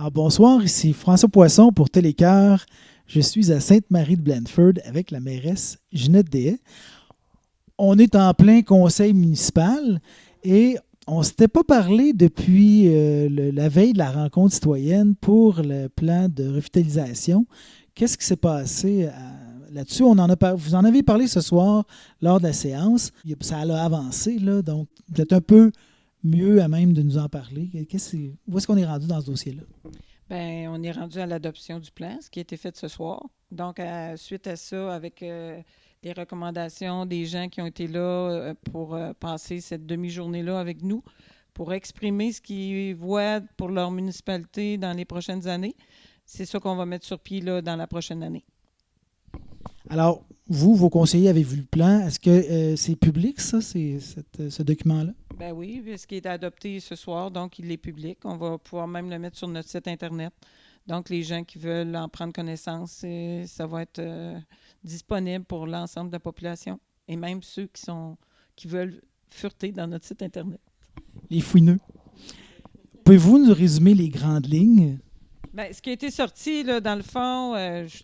Alors, bonsoir, ici François Poisson pour Télécœur. Je suis à Sainte-Marie-de-Blandford avec la mairesse Ginette Deshaies. On est en plein conseil municipal et on ne s'était pas parlé depuis la veille de la rencontre citoyenne pour le plan de revitalisation. Qu'est-ce qui s'est passé là-dessus? Vous en avez parlé ce soir lors de la séance. Ça a avancé, là, donc vous êtes un peu mieux à même de nous en parler. Où est-ce qu'on est rendu dans ce dossier-là? Bien, on est rendu à l'adoption du plan, ce qui a été fait ce soir. Donc, suite à ça, avec les recommandations des gens qui ont été là pour passer cette demi-journée-là avec nous, pour exprimer ce qu'ils voient pour leur municipalité dans les prochaines années, c'est ça qu'on va mettre sur pied là, dans la prochaine année. Alors, vous, vos conseillers, avez vu le plan. Est-ce que c'est public, ça, ce document-là? Ben oui, ce qui est adopté ce soir, donc il est public. On va pouvoir même le mettre sur notre site Internet. Donc, les gens qui veulent en prendre connaissance, ça va être disponible pour l'ensemble de la population et même ceux qui veulent fureter dans notre site Internet. Les fouineux. Pouvez-vous nous résumer les grandes lignes? Ben, ce qui a été sorti, là, dans le fond,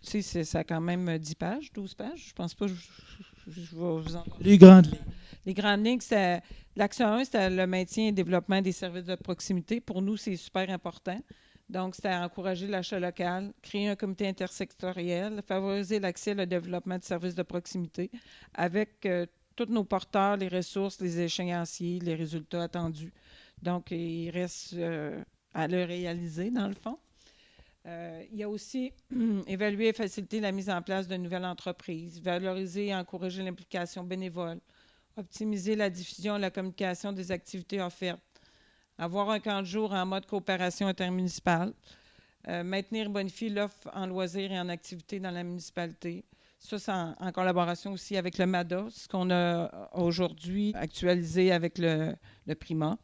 tu sais, ça a quand même 10 pages, 12 pages. Je pense pas que je vais vous en Les grandes lignes. Les grandes lignes, c'était l'action 1, c'était le maintien et développement des services de proximité. Pour nous, c'est super important. Donc, c'était encourager l'achat local, créer un comité intersectoriel, favoriser l'accès et le développement de services de proximité avec tous nos porteurs, les ressources, les échéanciers, les résultats attendus. Donc, il reste à le réaliser, dans le fond. Il y a aussi évaluer et faciliter la mise en place de nouvelles entreprises, valoriser et encourager l'implication bénévole, optimiser la diffusion et la communication des activités offertes, avoir un camp de jour en mode coopération intermunicipale, maintenir et bonifier l'offre en loisirs et en activités dans la municipalité. Ça, c'est en collaboration aussi avec le MADA, ce qu'on a aujourd'hui actualisé avec le Prima.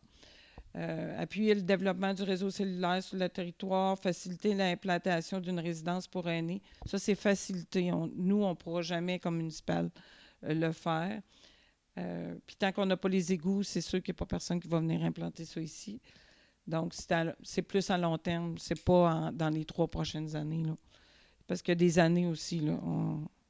Appuyer le développement du réseau cellulaire sur le territoire, faciliter l'implantation d'une résidence pour aînés. Ça, c'est facilité. Nous, on ne pourra jamais, comme municipal, le faire. Puis tant qu'on n'a pas les égouts, c'est sûr qu'il n'y a pas personne qui va venir implanter ça ici. Donc, c'est plus à long terme. C'est pas dans les 3 prochaines années. Là. Parce qu'il y a des années aussi, là,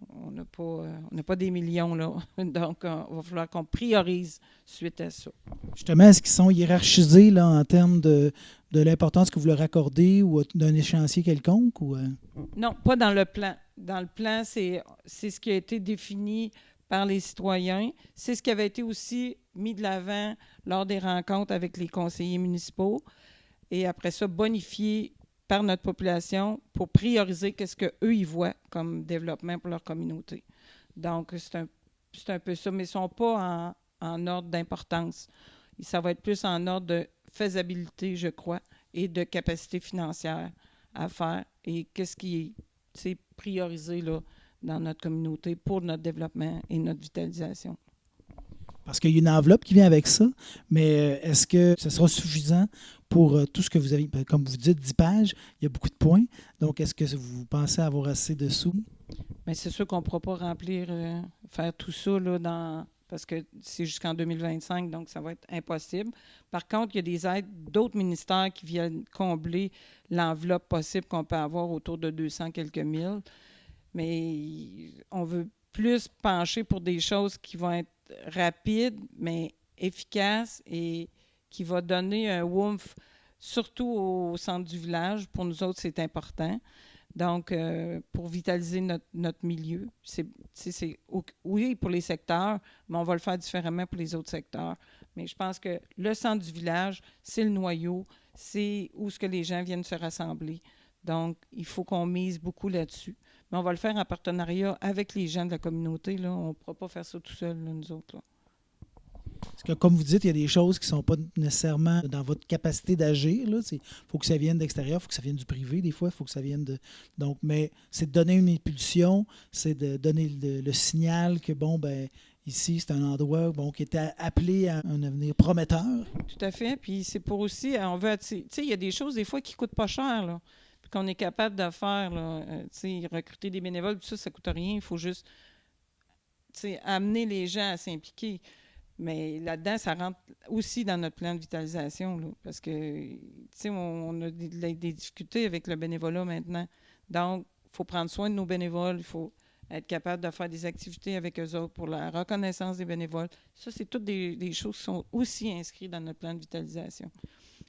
on n'a pas des millions. Là. Donc, il va falloir qu'on priorise suite à ça. Justement, est-ce qu'ils sont hiérarchisés là, en termes de l'importance que vous leur accordez ou d'un échéancier quelconque? Non, pas dans le plan. Dans le plan, c'est ce qui a été défini par les citoyens. C'est ce qui avait été aussi mis de l'avant lors des rencontres avec les conseillers municipaux. Et après ça, bonifié par notre population pour prioriser qu'est-ce qu'eux, ils voient comme développement pour leur communauté. Donc, c'est un peu ça, mais ils ne sont pas en ordre d'importance. Ça va être plus en ordre de faisabilité, je crois, et de capacité financière à faire. Et qu'est-ce qui est priorisé là, dans notre communauté pour notre développement et notre vitalisation. Parce qu'il y a une enveloppe qui vient avec ça, mais est-ce que ce sera suffisant pour tout ce que vous avez? Comme vous dites, 10 pages, il y a beaucoup de points. Donc, est-ce que vous pensez avoir assez de sous? Mais c'est sûr qu'on ne pourra pas remplir, faire tout ça là, parce que c'est jusqu'en 2025, donc ça va être impossible. Par contre, il y a des aides d'autres ministères qui viennent combler l'enveloppe possible qu'on peut avoir autour de 200 quelques mille. Mais on veut plus pencher pour des choses qui vont être rapides, mais efficaces et qui vont donner un woof, surtout au centre du village. Pour nous autres, c'est important. Donc, pour vitaliser notre milieu, oui pour les secteurs, mais on va le faire différemment pour les autres secteurs. Mais je pense que le centre du village, c'est le noyau, c'est où ce que les gens viennent se rassembler. Donc, il faut qu'on mise beaucoup là-dessus. Mais on va le faire en partenariat avec les gens de la communauté. Là. On ne pourra pas faire ça tout seul, là, nous autres. Là. Parce que, comme vous dites, il y a des choses qui ne sont pas nécessairement dans votre capacité d'agir. Il faut que ça vienne d'extérieur, il faut que ça vienne du privé, des fois, il faut que ça vienne de. Donc, mais c'est de donner une impulsion, c'est de donner le signal que, bon, ben, ici, c'est un endroit bon, qui était appelé à un avenir prometteur. Tout à fait. Puis c'est pour aussi, on veut, tu sais, il y a des choses des fois qui ne coûtent pas cher, là. Puis qu'on est capable de faire, là. Tu sais, recruter des bénévoles, tout ça, ça ne coûte rien. Il faut juste, tu sais, amener les gens à s'impliquer. Mais là-dedans, ça rentre aussi dans notre plan de vitalisation, là, parce que, tu sais, on a des difficultés avec le bénévolat maintenant. Donc, il faut prendre soin de nos bénévoles, il faut être capable de faire des activités avec eux autres pour la reconnaissance des bénévoles. Ça, c'est toutes des choses qui sont aussi inscrites dans notre plan de vitalisation.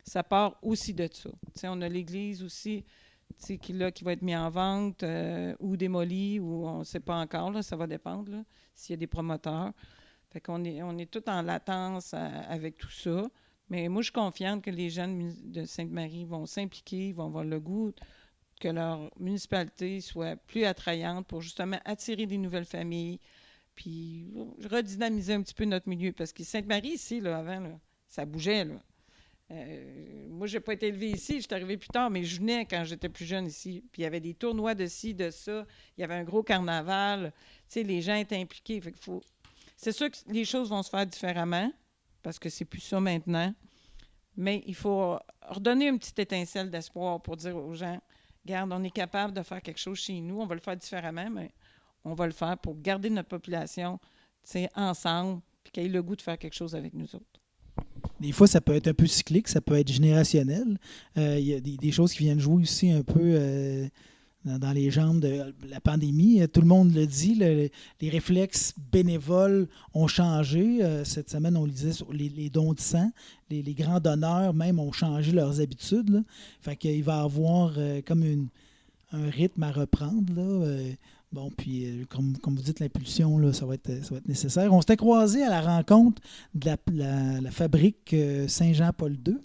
Ça part aussi de ça. Tu sais, on a l'église aussi, tu sais, qui va être mis en vente ou démoli, ou on ne sait pas encore, là, ça va dépendre là, s'il y a des promoteurs. Fait qu'on est tout en latence avec tout ça. Mais moi, je suis confiante que les jeunes de Sainte-Marie vont s'impliquer, vont avoir le goût que leur municipalité soit plus attrayante pour justement attirer des nouvelles familles, puis redynamiser un petit peu notre milieu. Parce que Sainte-Marie, ici, là, avant, là, ça bougeait. Là. Moi, je n'ai pas été élevée ici, je suis arrivée plus tard, mais je venais quand j'étais plus jeune ici. Puis il y avait des tournois de ci, de ça, il y avait un gros carnaval. Tu sais, les gens étaient impliqués. Fait qu'il faut... C'est sûr que les choses vont se faire différemment, parce que c'est plus ça maintenant. Mais il faut redonner une petite étincelle d'espoir pour dire aux gens, regarde, on est capable de faire quelque chose chez nous, on va le faire différemment, mais on va le faire pour garder notre population ensemble, puis qu'elle ait le goût de faire quelque chose avec nous autres. Des fois, ça peut être un peu cyclique, ça peut être générationnel. Il y a des choses qui viennent jouer aussi un peu dans les jambes de la pandémie. Tout le monde le dit, les réflexes bénévoles ont changé. Cette semaine, on lisait sur les dons de sang. Les grands donneurs, même, ont changé leurs habitudes. Là. Fait qu'il va y avoir comme un rythme à reprendre. Là. Bon, puis comme vous dites, l'impulsion, là, ça va être nécessaire. On s'était croisés à la rencontre de la fabrique Saint-Jean-Paul II.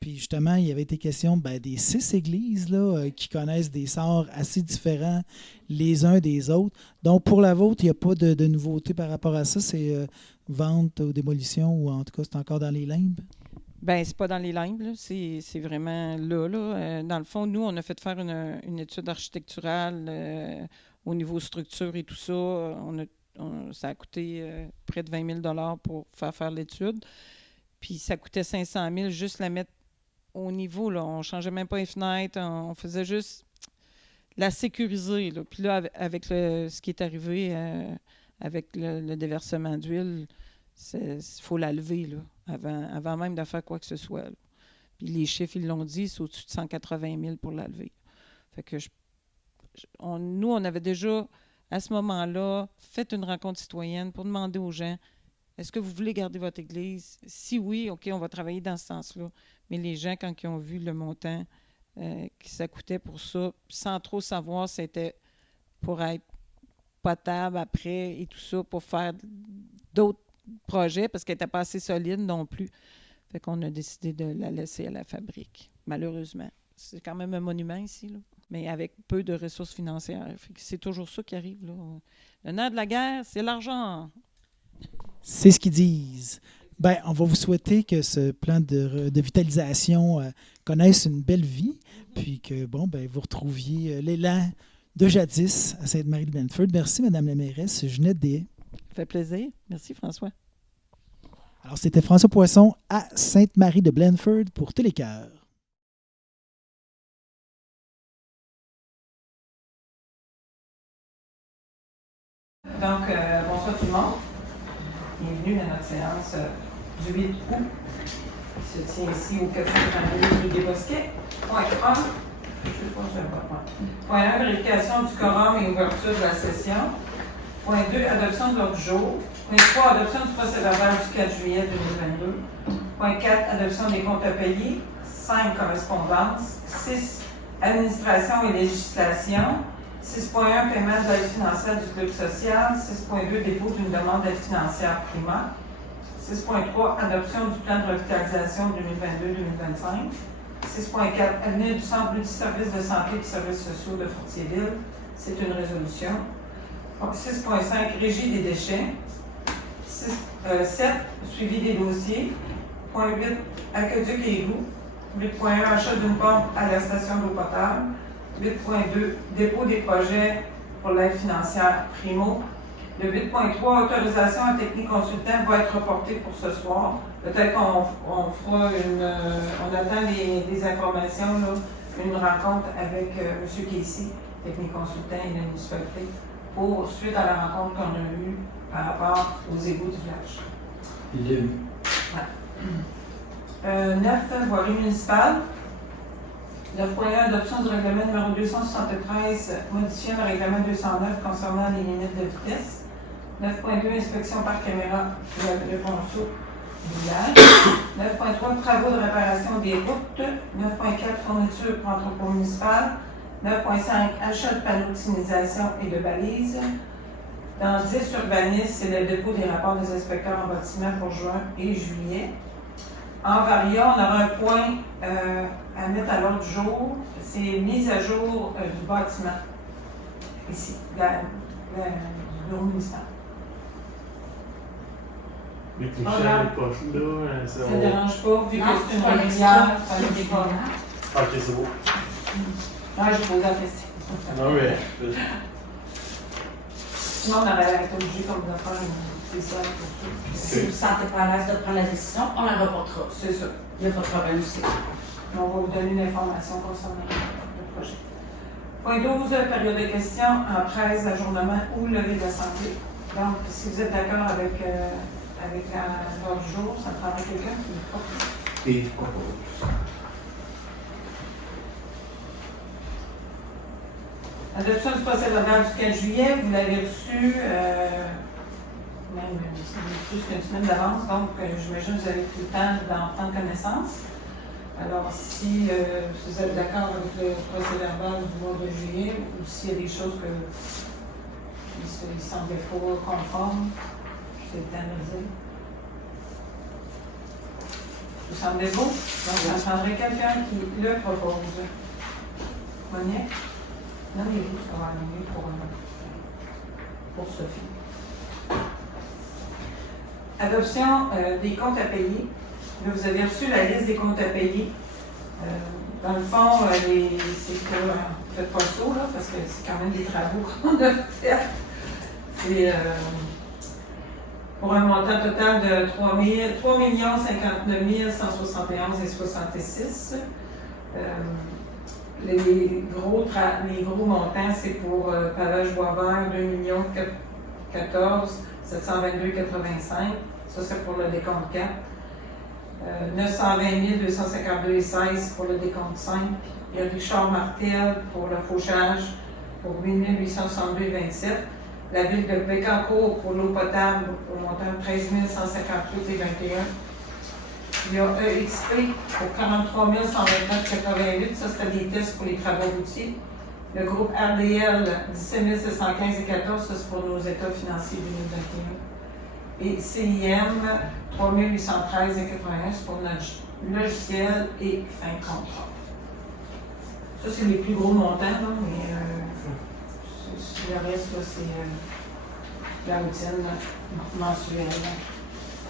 Puis justement, il y avait été question des 6 églises là, qui connaissent des sorts assez différents les uns des autres. Donc, pour la vôtre, il n'y a pas de nouveauté par rapport à ça. C'est vente ou démolition, ou en tout cas, c'est encore dans les limbes? Bien, c'est pas dans les limbes, là. C'est vraiment là. Dans le fond, nous, on a fait faire une étude architecturale au niveau structure et tout ça. Ça a coûté près de 20 000 pour faire l'étude. Puis ça coûtait 500 000 juste la mettre au niveau. Là. On ne changeait même pas les fenêtres. On faisait juste la sécuriser. Là. Puis là, avec ce qui est arrivé avec le déversement d'huile, il faut la lever là, avant même de faire quoi que ce soit. Là. Puis les chiffres, ils l'ont dit, c'est au-dessus de 180 000 pour la lever. Fait que nous, on avait déjà, à ce moment-là, fait une rencontre citoyenne pour demander aux gens, est-ce que vous voulez garder votre église? Si oui, OK, on va travailler dans ce sens-là. Mais les gens, quand ils ont vu le montant que ça coûtait pour ça, sans trop savoir, c'était pour être potable après et tout ça, pour faire d'autres projets, parce qu'elle n'était pas assez solide non plus. Fait qu'on a décidé de la laisser à la fabrique, malheureusement. C'est quand même un monument ici, là, mais avec peu de ressources financières. Fait que c'est toujours ça qui arrive. Là. Le nerf de la guerre, c'est l'argent. C'est ce qu'ils disent. On va vous souhaiter que ce plan de vitalisation connaisse une belle vie, puis que vous retrouviez l'élan de jadis à Sainte-Marie-de-Blandford. Merci, Mme la mairesse Ginette Deshaies. Ça fait plaisir. Merci, François. Alors, c'était François Poisson à Sainte-Marie-de-Blandford pour Télécœur. Donc, bonsoir tout le monde. Bienvenue à notre séance du 8 août, qui se tient ici au 432 rue des Bosquets. Point 1, Point 1, vérification du quorum et ouverture de la session. Point 2, adoption de l'ordre du jour. Point 3, adoption du procès-verbal du 4 juillet 2022. Point 4, adoption des comptes à payer. 5, correspondance. 6, administration et législation. 6.1, paiement de l'aide financière du club social. 6.2, dépôt d'une demande d'aide financière Prima. 6.3, adoption du plan de revitalisation 2022-2025. 6.4, avenue du centre multiservice de santé et de services sociaux de Fortierville. C'est une résolution. 6.5, régie des déchets. 7, suivi des dossiers. Point 8, aqueduc et égout. 8.1, achat d'une pompe à la station d'eau potable. 8.2, dépôt des projets pour l'aide financière Primo. Le 8.3, autorisation à technique consultant va être reporté pour ce soir. Peut-être qu'on fera on attend les informations, là, une rencontre avec M. Casey, technique consultant et la municipalité, suite à la rencontre qu'on a eue par rapport aux égouts du village. Il est 9, voirie municipale. 9.1, adoption du règlement numéro 273, modifiant le règlement 209 concernant les limites de vitesse. 9.2, inspection par caméra de ponceau du village. 9.3, travaux de réparation des routes. 9.4, fourniture pour entrepôt municipal. 9.5, achat de panneaux de signalisation et de balises. Dans 10, urbanisme, c'est le dépôt des rapports des inspecteurs en bâtiment pour juin et juillet. En varia, on aura un point à mettre à l'ordre du jour. C'est mise à jour du bâtiment. Ici, du bureau municipal. Mais tes chers n'est pas là, Ça ne dérange pas, vu Non, que c'est une pas régulière, l'expert. il fallait des pas. Ok, c'est beau. Ah, j'ai posé la question. Non, mais. Sinon, on aurait été obligé comme de faire une spéciale pour tout. Si vous ne sentez pas à l'aise de prendre la décision, on la reportera. C'est ça. Il n'y a pas de problème aussi. On va vous donner l'information concernant le projet. Point 12, période de questions en presse, ajournement ou levée de l'Assemblée. Donc, si vous êtes d'accord avec l'ordre du jour, ça prendra quelqu'un qui le propose. Steve propose. Adoption du procès-verbal du 4 juillet, vous l'avez reçu même plus qu'une semaine d'avance, donc j'imagine que vous avez pris le temps d'en prendre connaissance. Alors, si vous êtes d'accord avec le procès-verbal du mois de juillet, ou s'il y a des choses qui ne semblaient pas conformes, c'est le temps de le dire. Vous semblez beau? Donc, j'entendrai quelqu'un qui le propose. Monique? Non, mais vous, ça va aller mieux pour Sophie. Adoption des comptes à payer. Là, vous avez reçu la liste des comptes à payer. Dans le fond, c'est que faites pas ça, là, parce que c'est quand même des travaux qu'on a fait. C'est pour un montant total de 3 059 171 et 66. Les gros montants, c'est pour pavage bois vert, 2 14 722,85. Ça, c'est pour le décompte 4. 920 252,16 pour le décompte 5. Il y a Richard Martel pour le fauchage pour 8 862,27. La ville de Bécancourt pour l'eau potable au montant de 13 158,21. Il y a EXP pour 43 129,88. Ça, c'était des tests pour les travaux routiers. Le groupe RDL, 17 715,14. Ça, c'est pour nos états financiers 2021. Et CIM, 3 813,81. pour notre logiciel et fin de contrat. Ça, c'est les plus gros montants, là, mais le reste, là, c'est la routine mensuelle.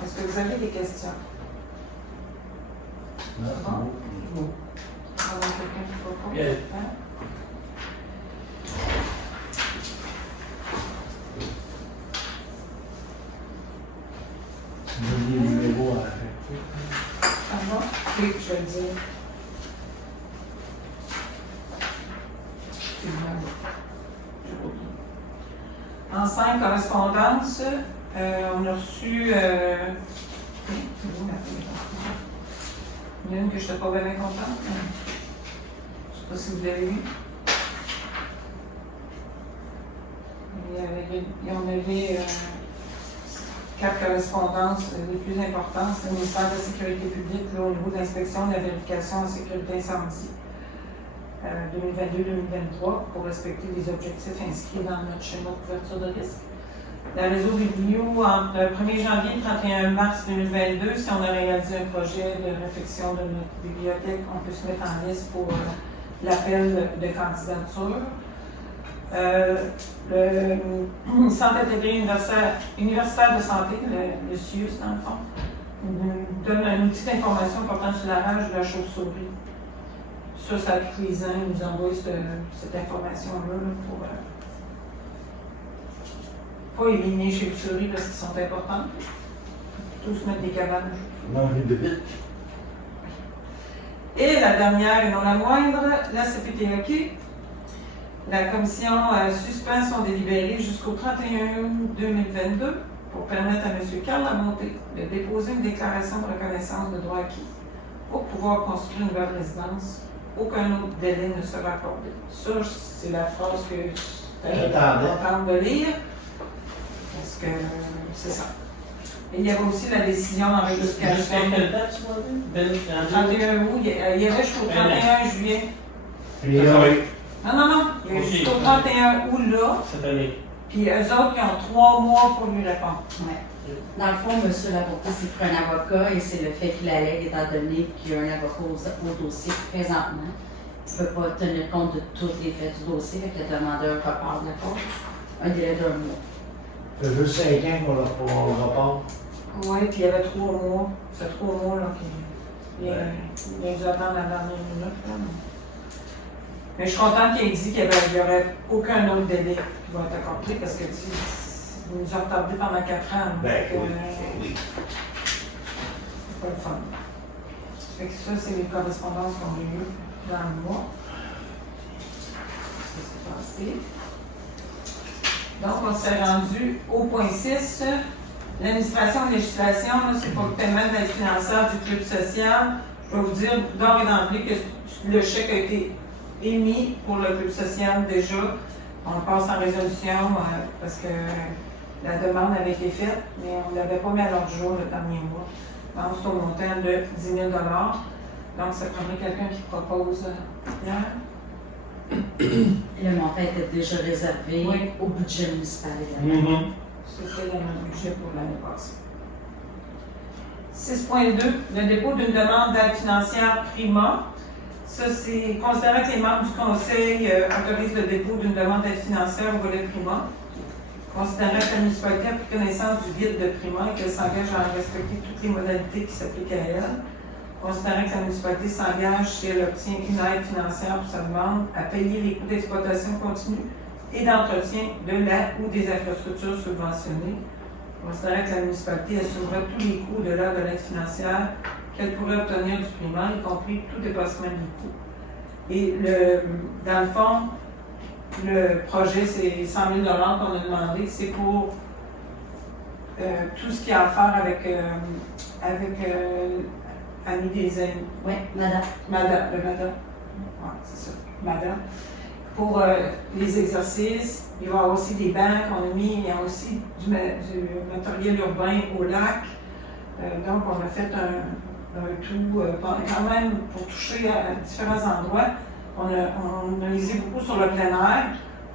Est-ce que vous avez des questions? Non, Bon. bon. Alors, quelqu'un qui propose? Bien. Hein? Donner le numéro à la fin. Pardon? Oui, je vais le dire. En 5 correspondances, on a reçu. Il y en a une que je n'étais pas bien contente. Je ne sais pas si vous l'avez vu. On avait 4 correspondances les plus importantes. C'est le ministère de la Sécurité publique là, au niveau de l'inspection de la vérification en sécurité incendie 2022-2023 pour respecter les objectifs inscrits dans notre schéma de couverture de risque. La réseau Biblio, entre le 1er janvier et le 31 mars 2022, si on a réalisé un projet de réfection de notre bibliothèque, on peut se mettre en liste pour l'appel de candidature. Le Centre intégré universitaire de santé, le CIUS dans le fond, nous donne un outil d'information portant sur la rage de la chauve-souris. Ça a pris les ans, ils nous envoient cette information-là là, pour pas éliminer les chauves-souris parce qu'ils sont importants, plutôt se mettre des cabanes. Non, les bébites. Et la dernière et non la moindre, la CPTAQ. La commission suspend son délibéré jusqu'au 31 août 2022. pour permettre à M. Carl Lamonté de déposer une déclaration de reconnaissance de droit acquis pour pouvoir construire une nouvelle résidence. Aucun autre délai ne sera accordé. Ça, c'est la phrase que j'étais contente de lire, parce que c'est ça. Et il y avait aussi la décision en rectification. Jusqu'à quelle date tu m'as dit? 31 août, il y avait jusqu'au 31 juillet. Et là, Non. Il y a jusqu'au 31 août là. Cette année. Puis eux autres, ils ont 3 mois pour lui répondre. Ouais. Dans le fond, M. Lamonté s'est pris un avocat et c'est le fait qu'il allègue, étant donné qu'il y a un avocat au dossier présentement. Il ne peut pas tenir compte de tous les faits du dossier, fait qu'il a demandé un report de la cause, un délai d'1 mois. ça fait juste 5 ans qu'on l'a pas repart. Oui, puis il y avait 3 mois. C'est 3 mois là, qu'il a dû attendre la dernière minute. Là, mais je suis contente qu'il ait dit qu'il n'y aurait aucun autre délai qui va être accordé parce que il nous a retardé pendant 4 ans. Ben Donc, oui. c'est pas le fun. Fait que ça, c'est les correspondances qu'on a eues dans le mois. Ça s'est passé. Donc, on s'est rendu au point 6. L'administration et législation, c'est pour le paiement de l'aide financière du club social. Je vais vous dire d'ores et d'emblée que le chèque a été émis pour le club social déjà. On le passe en résolution parce que la demande avait été faite, mais on ne l'avait pas mis à l'ordre du jour le dernier mois. Donc, c'est au montant de 10 000 $. Donc, ça prendrait quelqu'un qui propose hier. Et le montant était déjà réservé Oui. au budget municipal également. C'était le même budget pour l'année passée. 6.2, le dépôt d'une demande d'aide financière Prima. Ça, c'est considérant que les membres du conseil autorisent le dépôt d'une demande d'aide financière au volet Prima. Considérant que la municipalité a pris connaissance du guide de Prima et qu'elle s'engage à respecter toutes les modalités qui s'appliquent à elle. Considérant que la municipalité s'engage, si elle obtient une aide financière pour sa demande, à payer les coûts d'exploitation continue et d'entretien de la ou des infrastructures subventionnées. Considérant que la municipalité assumera tous les coûts de l'aide financière qu'elle pourrait obtenir du Prima, y compris tout dépassement des coûts. Et dans le fond, le projet, c'est 100 000 $ qu'on a demandé, c'est pour tout ce qui a à faire avec Annie des Aînés. Oui, madame. Madame. Oui, c'est ça. Madame. Pour les exercices, il va y avoir aussi des bancs qu'on a mis, il y a aussi du matériel urbain au lac. Donc, on a fait un tout, quand même, pour toucher à différents endroits. On a misé beaucoup sur le plein air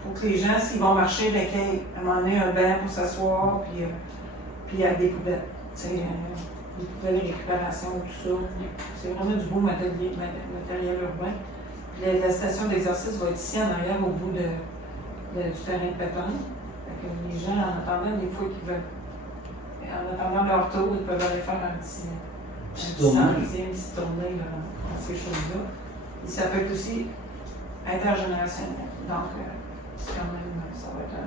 pour que les gens, s'ils vont marcher, ben, qu'ils aient à un moment donné un banc pour s'asseoir, puis il y a des poubelles. Des poubelles de récupération, tout ça. C'est vraiment du beau matériel urbain. La station d'exercice va être ici en arrière, au bout du terrain de pétanque. Les gens, en attendant, des fois, en attendant leur tour, ils peuvent aller faire un petit sentier, une petite tournée dans ces choses-là. Et ça peut être aussi intergénérationnel. Donc, c'est quand même, ça va être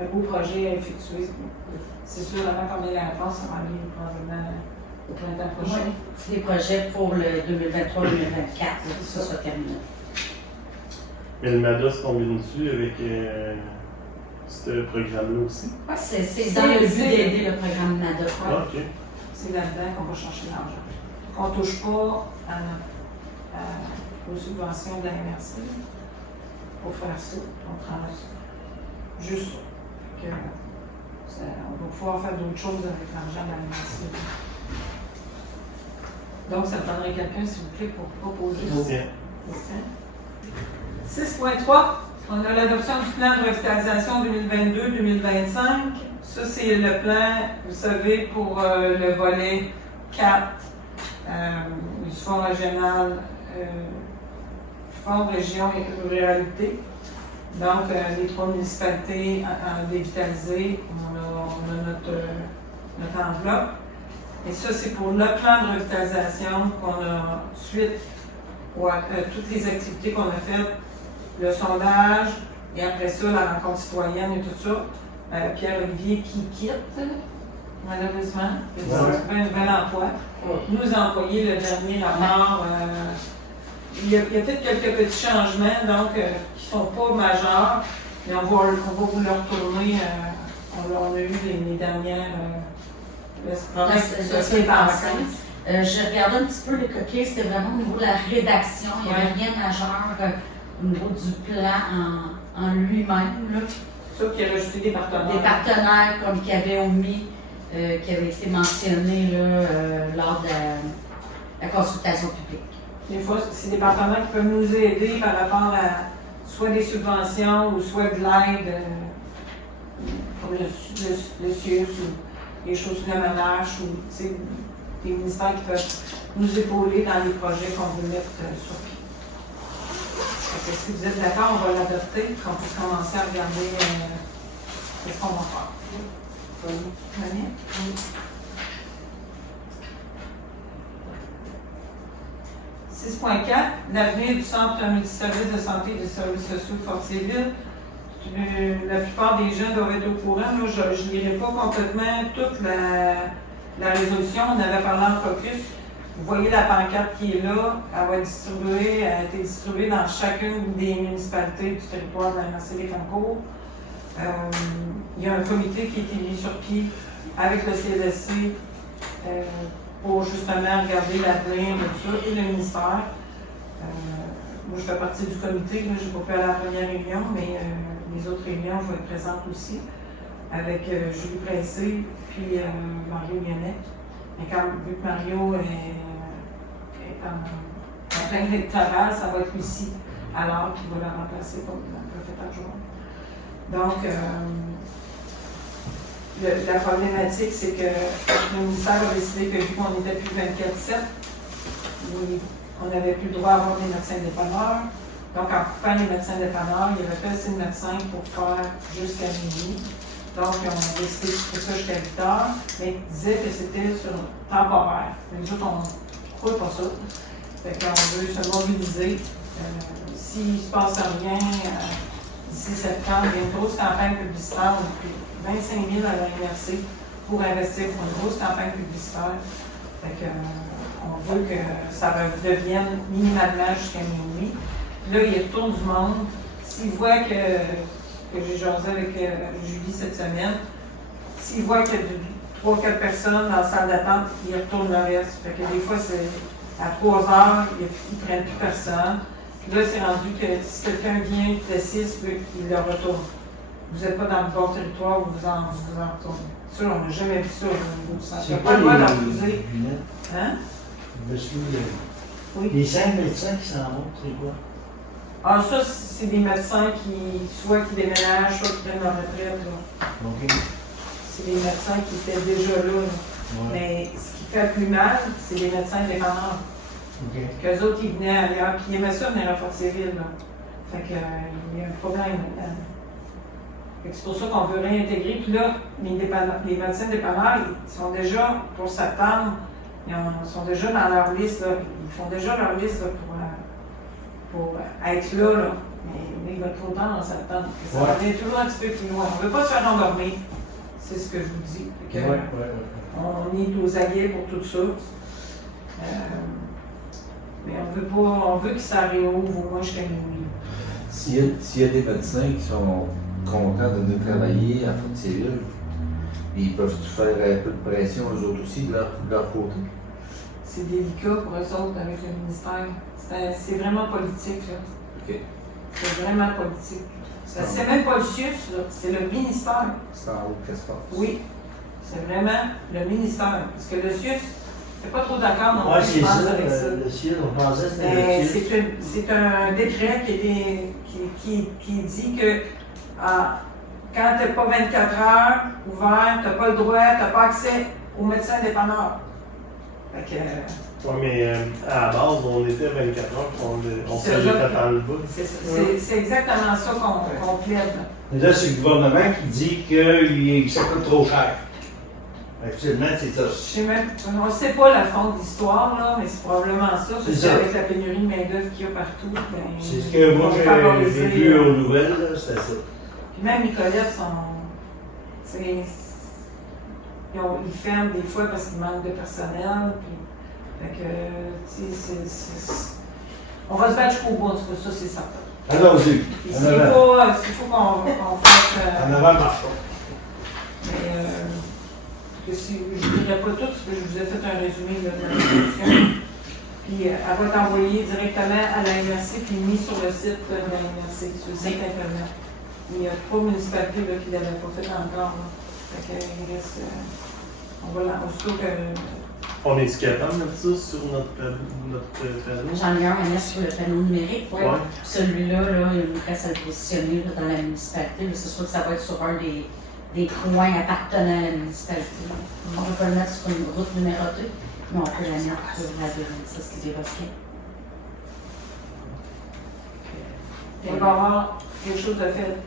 un beau projet à effectuer. C'est sûr, avant qu'on ait la réponse, ça va aller probablement au printemps prochain. C'est des projets pour le 2023-2024, que ça soit terminé. Mais le MADA se combine dessus avec ce programme-là aussi? Oui, c'est dans le but d'aider le programme MADA. Ah, OK. C'est là-dedans qu'on va chercher l'argent. Qu'on ne touche pas aux subventions de la MRC pour faire ça. On prend juste ça. On va pouvoir faire d'autres choses avec l'argent de la MRC. Donc, ça prendrait quelqu'un, s'il vous plaît, pour proposer ça. 6.3, on a l'adoption du plan de revitalisation 2022-2025. Ça, c'est le plan, vous savez, pour le volet 4 du Fonds régional, Fonds région et ruralité. Donc, les 3 municipalités à dévitaliser, on a notre enveloppe. Et ça, c'est pour le plan de revitalisation qu'on a suite à toutes les activités qu'on a faites, le sondage, et après ça, la rencontre citoyenne et tout ça. Pierre-Olivier qui quitte, malheureusement, il a trouvé un nouvel emploi. Nous a envoyé le dernier rapport. Il a fait quelques petits changements, donc qui ne sont pas majeurs, mais on va vous le retourner. On qu'on a eu les dernières. Ça s'est passé. J'ai regardé un petit peu les coquilles, c'était vraiment au niveau de la rédaction. Il n'y avait rien de majeur au niveau du plan en lui-même. Là. Sauf qu'il a rajouté des partenaires. Des partenaires comme qui avaient omis, qui avaient été mentionnés là, lors de la consultation publique. Des fois, c'est des partenaires qui peuvent nous aider par rapport à soit des subventions ou soit de l'aide, comme le CIUS ou les choses de ménage ou des ministères qui peuvent nous épauler dans les projets qu'on veut mettre sur pied. Fait que si vous êtes d'accord, on va l'adopter, qu'on puisse commencer à regarder ce qu'on va faire. Oui. 6.4, l'avenir du centre multiservice de santé et des services sociaux de Fort-Séville. La plupart des gens doivent être au courant. Là, je ne lirai pas complètement toute la résolution. On avait parlé en caucus. Vous voyez la pancarte qui est là. Elle va elle a été distribuée dans chacune des municipalités du territoire de la MRC des Concours. Il y a un comité qui a été mis sur pied avec le CLSC pour justement regarder l'avenir de tout ça et le ministère. Moi, je fais partie du comité, je n'ai pas pu aller à la première réunion, mais les autres réunions, je vais être présente aussi, avec Julie Pressé puis Mario Lyonnais. Mais vu que Mario est en plein électoral, ça va être Lucie alors qui va la remplacer comme préfète adjointe. Donc, la problématique, c'est que le ministère a décidé que vu qu'on n'était plus 24/7, on n'avait plus le droit à avoir des médecins dépanneurs. Donc, en coupant les médecins dépanneurs, il n'y avait pas assez de médecins pour faire jusqu'à minuit. Donc, on a décidé de faire ça jusqu'à 8 heures, mais ils disaient que c'était sur temporaire. Nous autres, on ne croit pas ça. Fait qu'on veut se mobiliser. S'il ne se passe rien d'ici septembre, il y a une grosse campagne publicitaire. On a pris 25 000 à la MRC pour investir pour une grosse campagne publicitaire. Fait que, on veut que ça redevienne minimalement jusqu'à minuit. Là, il retourne du monde. S'ils voient que j'ai jasé avec Julie cette semaine, s'ils voient qu'il y a 3-4 personnes dans la salle d'attente, ils retournent le reste. Fait que des fois, c'est à 3 heures, ils ne prennent plus personne. Puis là, c'est rendu que si quelqu'un vient de 6, il le retourne. Vous n'êtes pas dans le bon territoire, vous en retournez. Ça, on n'a jamais vu ça au niveau du centre. Il n'y a pas le droit d'en refuser. Hein? Oui. Les 5 médecins qui s'en vont, c'est quoi? Ah, ça, c'est des médecins soit qui déménagent, soit qui prennent leur retraite. Là. OK. C'est des médecins qui étaient déjà là. Ouais. Mais ce qui fait le plus mal, c'est les médecins dépendants. OK. Qu'eux autres, ils venaient ailleurs. Puis ils aimaient ça venir à Fort-Séville. Fait que, il y a un problème là-dedans. C'est pour ça qu'on veut réintégrer. Puis là, les médecins dépanneurs, ils sont déjà, pour septembre, ils sont déjà dans leur liste. Là. Ils font déjà leur liste là, pour être là. Mais il va trop tard en septembre. Ça va aller toujours un petit peu plus loin. On ne veut pas se faire endormir. C'est ce que je vous dis. Que on est aux aguets pour tout ça. Mais on veut que ça réouvre au moins jusqu'à minuit. S'il y a des médecins qui sont contents de venir travailler à Fort-Séville, ils peuvent faire un peu de pression eux autres aussi de leur côté? C'est délicat pour eux autres avec le ministère. C'est vraiment politique, là. OK. C'est vraiment politique. C'est même pas le CIUS, là. C'est le ministère. C'est en haut que ça se passe. Oui. C'est vraiment le ministère. Parce que le CIUS n'est pas trop d'accord non Oui, plus, c'est je pense, ça, avec ça. le ciel, on pensait que c'était le ciel. C'est un décret qui dit que quand tu n'as pas 24 heures ouvert, tu n'as pas le droit, tu n'as pas accès aux médecins dépanneurs. Fait que, Oui, mais à la base, on était 24 heures, on s'est juste à le bout. c'est exactement ça qu'on plaide. Mais là, c'est le gouvernement qui dit que ça coûte trop cher. Actuellement, c'est ça. On ne sait pas la fond de l'histoire, là, mais c'est probablement ça, parce ça. qu'avec la pénurie de main-d'œuvre qu'il y a partout. Ben, C'est ce que moi j'ai vu aux nouvelles, là, c'était ça. Puis même Nicolette, ils ferment des fois parce qu'il manque de personnel. Puis, fait que, tu sais, on va se battre jusqu'au bout, ça c'est certain. Allons-y. S'il faut qu'on fasse. En avant, marchons. Mais que si, je ne dirai pas tout, parce que je vous ai fait un résumé là, de la solution. Puis elle va être envoyée directement à la MRC puis mise sur le site de la MRC, sur le site Internet. Il y a 3 municipalités là, qui ne l'avaient pas fait encore. Là. Fait que, il reste, on va aussitôt que. On est capable de mettre ça sur notre panneau? J'en ai un à mettre sur le panneau numérique. Ouais. Ouais. Celui-là, là, il nous reste à le positionner là, dans la municipalité. C'est sûr que ça va être sur un des coins appartenant à la municipalité. On ne peut pas le mettre sur une route numérotée, mais on peut la mettre sur la 226 qui est Bosquet. Il va y avoir quelque chose de fait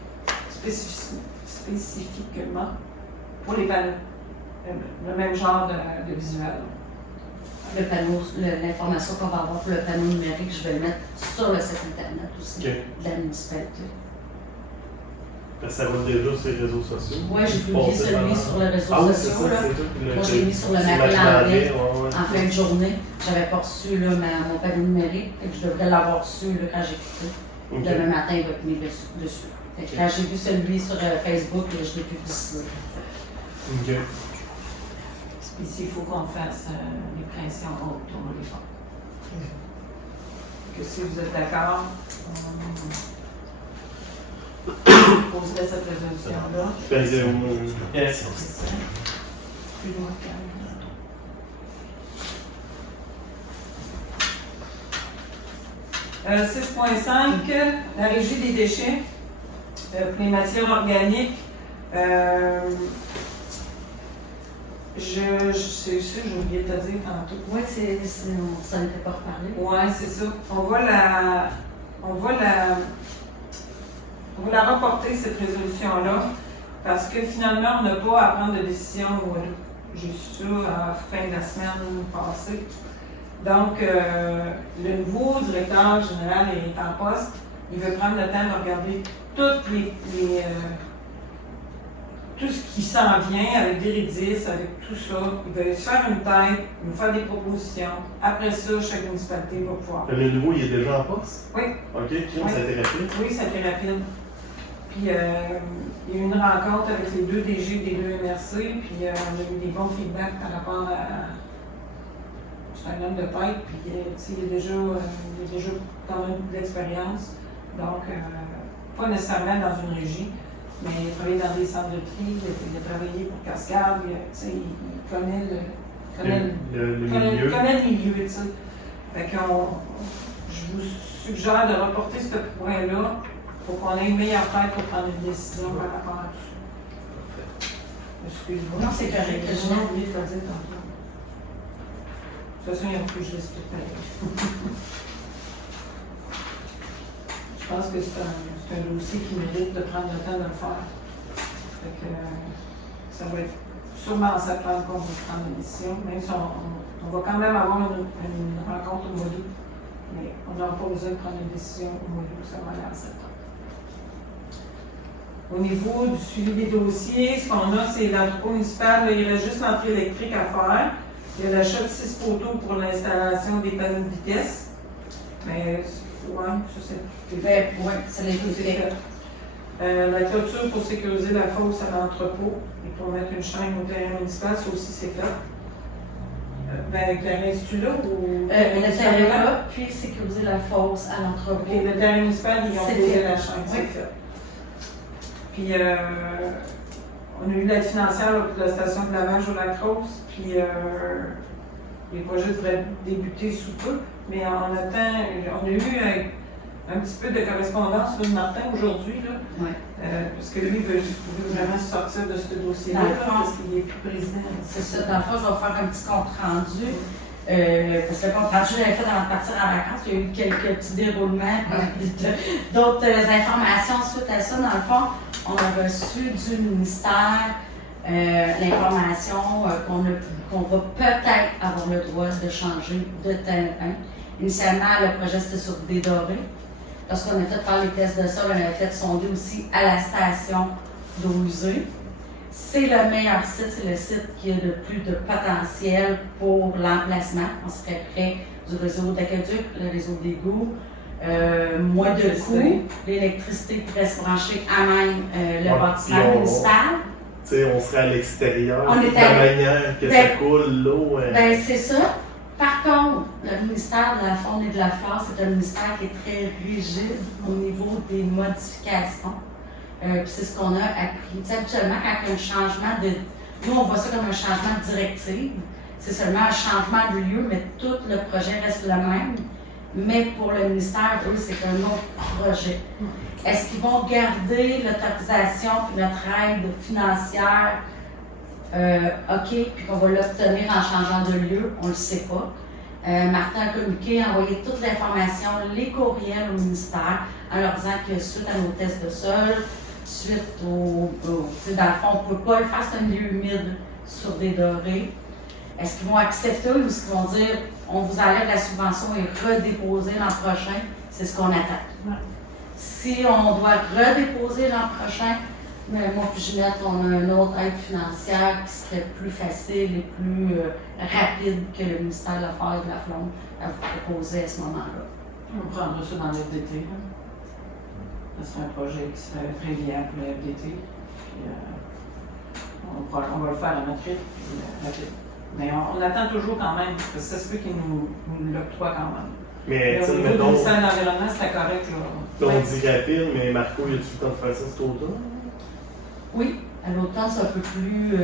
spécifiquement pour les panneaux. Le même genre de visuel. Le panneau, l'information qu'on va avoir pour le panneau numérique, je vais le mettre sur le site Internet aussi OK. de la municipalité. Parce que ça va déjà sur les réseaux sociaux. Oui, j'ai publié celui sur les réseaux Ah oui, c'est sociaux. ça, Là. c'est toi qui l'as Moi, fait. je l'ai mis sur le Sur Marie Landais. ouais. En fin de journée, j'avais pas reçu là, mon panneau numérique, et je devrais l'avoir reçu là, quand j'ai quitté. OK. Demain matin, il va être mis dessus. Fait que quand j'ai vu celui sur Facebook, je l'ai publié. OK. Ici, il faut qu'on fasse les pressions autour des fonds. Que si vous êtes d'accord, on poserait cette résolution-là. Ben, C'est ça. Excuse-moi, Karen. 6.5, la régie des déchets pour les matières organiques. C'est ça, j'ai oublié de te dire tantôt. Oui, ça n'était pas reparlé. Oui, c'est ça. On va la reporter, cette résolution-là, parce que finalement, on n'a pas à prendre de décision. J'ai su ça à la fin de la semaine passée. Donc, le nouveau directeur général est en poste. Il veut prendre le temps de regarder toutes tout ce qui s'en vient avec Viridis, avec tout ça. Il va se faire une tête, nous faire des propositions. Après ça, chaque municipalité va pouvoir. le nouveau, il est déjà en poste? Oui. OK, ça a été rapide. Oui, ça a été rapide. Puis, il y a eu une rencontre avec les 2 DG des 2 MRC, puis on a eu des bons feedbacks par rapport à. C'est un homme de tête, puis il a déjà quand même de l'expérience. Donc, pas nécessairement dans une régie, mais il a travaillé dans des centres de tri, il a travaillé pour Cascade, il connaît le milieu, tu sais. Fait que je vous suggère de reporter ce point-là pour qu'on ait une meilleure tête pour prendre une décision par rapport à tout ça. Excuse-moi. Non, c'est correct. J'ai oublié de te le dire tantôt. De toute façon, il n'y a plus que je l'explique pareil. Je pense que c'est un dossier qui mérite de prendre le temps de le faire. Fait que, ça va être sûrement en septembre qu'on va prendre une décision, même si on va quand même avoir une rencontre au mois d'août. Mais on n'aura pas besoin de prendre une décision au mois d'août, ça va aller en septembre. Au niveau du suivi des dossiers, ce qu'on a, c'est l'entrepôt municipal, là, il reste juste l'entrée électrique à faire. Il y a l'achat de 6 poteaux pour l'installation des panneaux de vitesse. Mais, ouais, ça c'est. Oui, ça l'a été fait. La clôture pour sécuriser la fosse à l'entrepôt et pour mettre une chaîne au terrain municipal, ça aussi c'est fait. Le terrain, es-tu là ou. Le terrain là, puis sécuriser la fosse à l'entrepôt. OK, le terrain municipal, ils ont C'est posé fait. la chaîne, Oui. c'est fait. Puis, on a eu l'aide financière là, pour la station de lavage au Lac-Rose, puis les projets devraient débuter sous peu, mais on attend, on a eu un petit peu de correspondance de Martin aujourd'hui, là, Oui. parce que lui veut vraiment sortir de ce dossier-là, Dans le fond, parce qu'il n'est plus président. C'est ça. Dans le fond, je vais faire un petit compte rendu. Parce que le compte rendu, j'avais fait avant de partir en vacances. Il y a eu quelques petits déroulements, puis d'autres informations suite à ça. Dans le fond, on a reçu du ministère l'information qu'on va peut-être avoir le droit de changer de terrain. Initialement, le projet c'était sur Dédoré. Lorsqu'on a fait faire les tests de sol, on avait fait sonder aussi à la station d'eau usée. C'est le meilleur site, c'est le site qui a le plus de potentiel pour l'emplacement. On serait près du réseau d'aqueduc, le réseau d'égouts, moins de coûts, l'électricité pourrait se brancher à même le bâtiment municipal. sais, on serait à l'extérieur, On de est la à- manière que ça coule, l'eau. Ben, c'est ça. Par contre, le ministère de la Faune et de la Flore, c'est un ministère qui est très rigide au niveau des modifications. Puis c'est ce qu'on a appris. Tu sais, habituellement, quand il y a un changement de... Nous, on voit ça comme un changement de directive. C'est seulement un changement de lieu, mais tout le projet reste le même. Mais pour le ministère, eux, c'est un autre projet. Est-ce qu'ils vont garder l'autorisation et notre aide financière? OK, puis qu'on va l'obtenir en changeant de lieu, on ne le sait pas. Martin a communiqué, a envoyé toute l'information, les courriels au ministère, en leur disant que suite à nos tests de sol, suite au tu sais, dans le fond, on ne peut pas le faire, c'est un milieu humide sur des dorés. Est-ce qu'ils vont accepter ou est-ce qu'ils vont dire on vous enlève la subvention et redéposer l'an prochain? C'est ce qu'on attend. Ouais. Si on doit redéposer l'an prochain, mais moi et Ginette, on a une autre aide financière qui serait plus facile et plus rapide que le ministère de l'Affaires et de la Faune à vous proposer à ce moment-là. On prendra ça dans l'FDT. Ce serait un projet qui serait très viable pour le FDT. Puis, on va le faire à notre rythme. Mais on attend toujours quand même, parce que ça se peut qu'ils nous l'octroient quand même. Mais, Mais tu au sais, niveau du mettons, ministère de l'Environnement, c'était correct. Là. on dit rapide, mais Marco, il a-tu le temps de faire ça cet automne? Oui, à l'automne, c'est un peu plus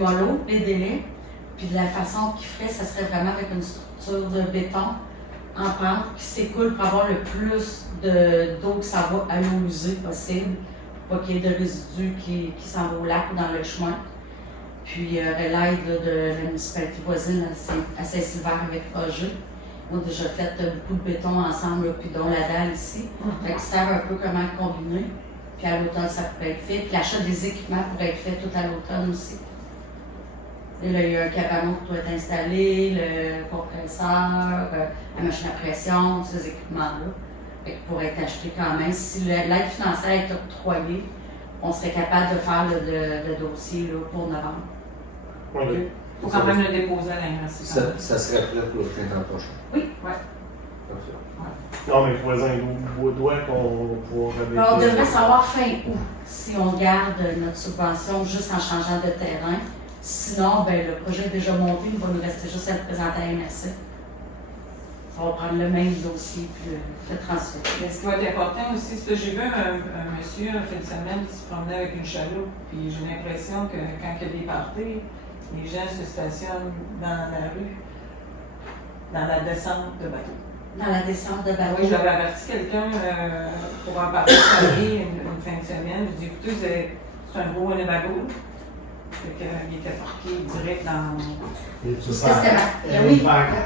mollo, les délais. Puis de la façon qu'il ferait, ça serait vraiment avec une structure de béton en pente qui s'écoule pour avoir le plus d'eau que ça va aller au musée possible, pour pas qu'il y ait de résidus qui s'en vont au lac ou dans le chemin. Puis l'aide de la municipalité voisine à Saint-Sylvain avec Roger. On a déjà fait beaucoup de béton ensemble, là, puis dont la dalle ici. Fait qu'ils savent un peu comment combiner. Puis à l'automne, ça pourrait être fait. Puis l'achat des équipements pourrait être fait tout à l'automne aussi. Et là, il y a un cabanon qui doit être installé, le compresseur, la machine à pression, ces équipements-là. Fait qu'ils pourraient être achetés quand même. Si l'aide financière est octroyée, on serait capable de faire le dossier là, pour novembre. OK. Il faut quand même le déposer à l'INRC. Ça serait prêt pour le printemps prochain. Oui. Ouais. Parfait. Non, mais voisin doit qu'on va pouvoir On devrait savoir fin août si on garde notre subvention juste en changeant de terrain. Sinon, ben, le projet est déjà monté, il va nous rester juste à le présenter à MRC. On va prendre le même dossier puis le transférer. Mais ce qui va être important aussi, c'est que j'ai vu un monsieur en fin de semaine qui se promenait avec une chaloupe, puis j'ai l'impression que quand il y a des parties, les gens se stationnent dans la rue, dans la descente de bateau. Dans la descente de bateau. Oui, j'avais averti quelqu'un pour un parti de famille une fin de semaine. Je dis écoutez, c'est un gros Winnebago. Il était parqué direct dans Parce que oui,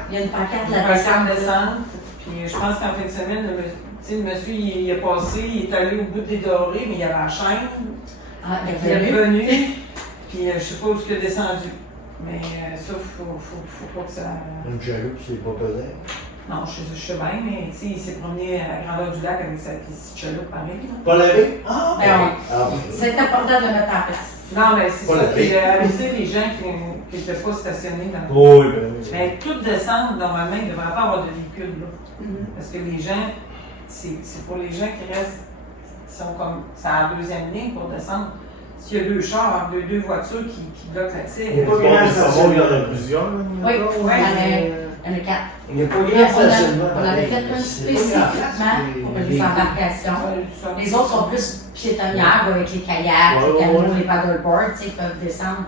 il y a une pancarte de la descente. descente. Puis je pense qu'en fin de semaine, le monsieur il est passé, il est allé au bout des dorés, mais il y avait la chaîne. Ah, Il est revenu. Puis je sais pas où il est descendu. Mais ça, faut pas que ça. Une jaloux qui n'est pas pesée. Non, je sais bien, mais tu sais, il s'est promené à grandeur du lac avec sa petite chaloupe pareil. Pas lavé? Ah, Ben oui. ah, oui. C'est important de le mettre en place. Non, mais c'est Pas ça. la Puis paix. aviser les gens qui n'étaient pas stationnés dans Oui, ben oui. Mais toute descente, normalement, il ne devrait pas avoir de véhicule là. Mhm. Parce que les gens, c'est pour les gens qui restent, qui sont comme, c'est à la deuxième ligne pour descendre. S'il y a deux chars, deux voitures qui bloquent l'accès. Il n'y a pas Bon, grand mais ça va, il y en a stationnement. plusieurs. là, Oui, il y en a. il y en a 4. Il n'y a pas On grand stationnement. on avait fait un spécifiquement pour les embarcations. Ouais, Les autres sont plus piétonnières avec les kayaks, Ouais, les canots, ouais. les paddleboards, tu sais, ils peuvent descendre.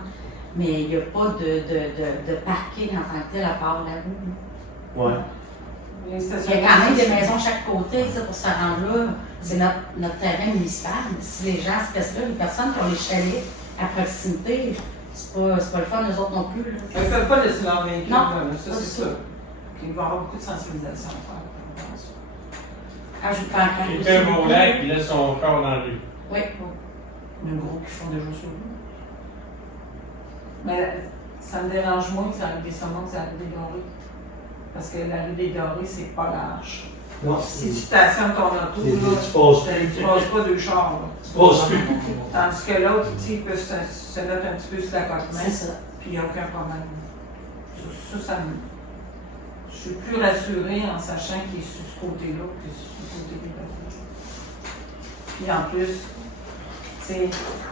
Mais il n'y a pas de parking en tant que tel à part la rue. Ouais. Les Il stations. y a quand même des maisons chaque côté, tu sais, pour se rendre là. C'est notre terrain municipal. Si les gens se restent là, les personnes qui ont les chalets à proximité, c'est pas le fun, eux autres non plus. Là. Ils ne peuvent pas laisser leur véhicule, Non, là, ça pas c'est du sûr. Il va y avoir beaucoup de sensibilisation à faire par rapport à ça. Ajoute pas encore. Quelqu'un va au lac, puis laisse son corps dans la rue. Oui. Il y en a gros qui font déjà ça. Mais ça me dérange moins que ça arrive des saumons que ça arrive des dorés. Parce que la rue des dorés, c'est pas large. Non, Si tu stationnes ton auto, tu là, passes tu passes pas deux chars. Là. Tu passes plus. Tandis que l'autre, tu sais, il peut se mettre un petit peu sur la côte C'est ça. puis il n'y a aucun problème. Ça me. Je suis plus rassurée en sachant qu'il est sur ce côté-là que sur ce côté-là. Puis en plus, tu c'est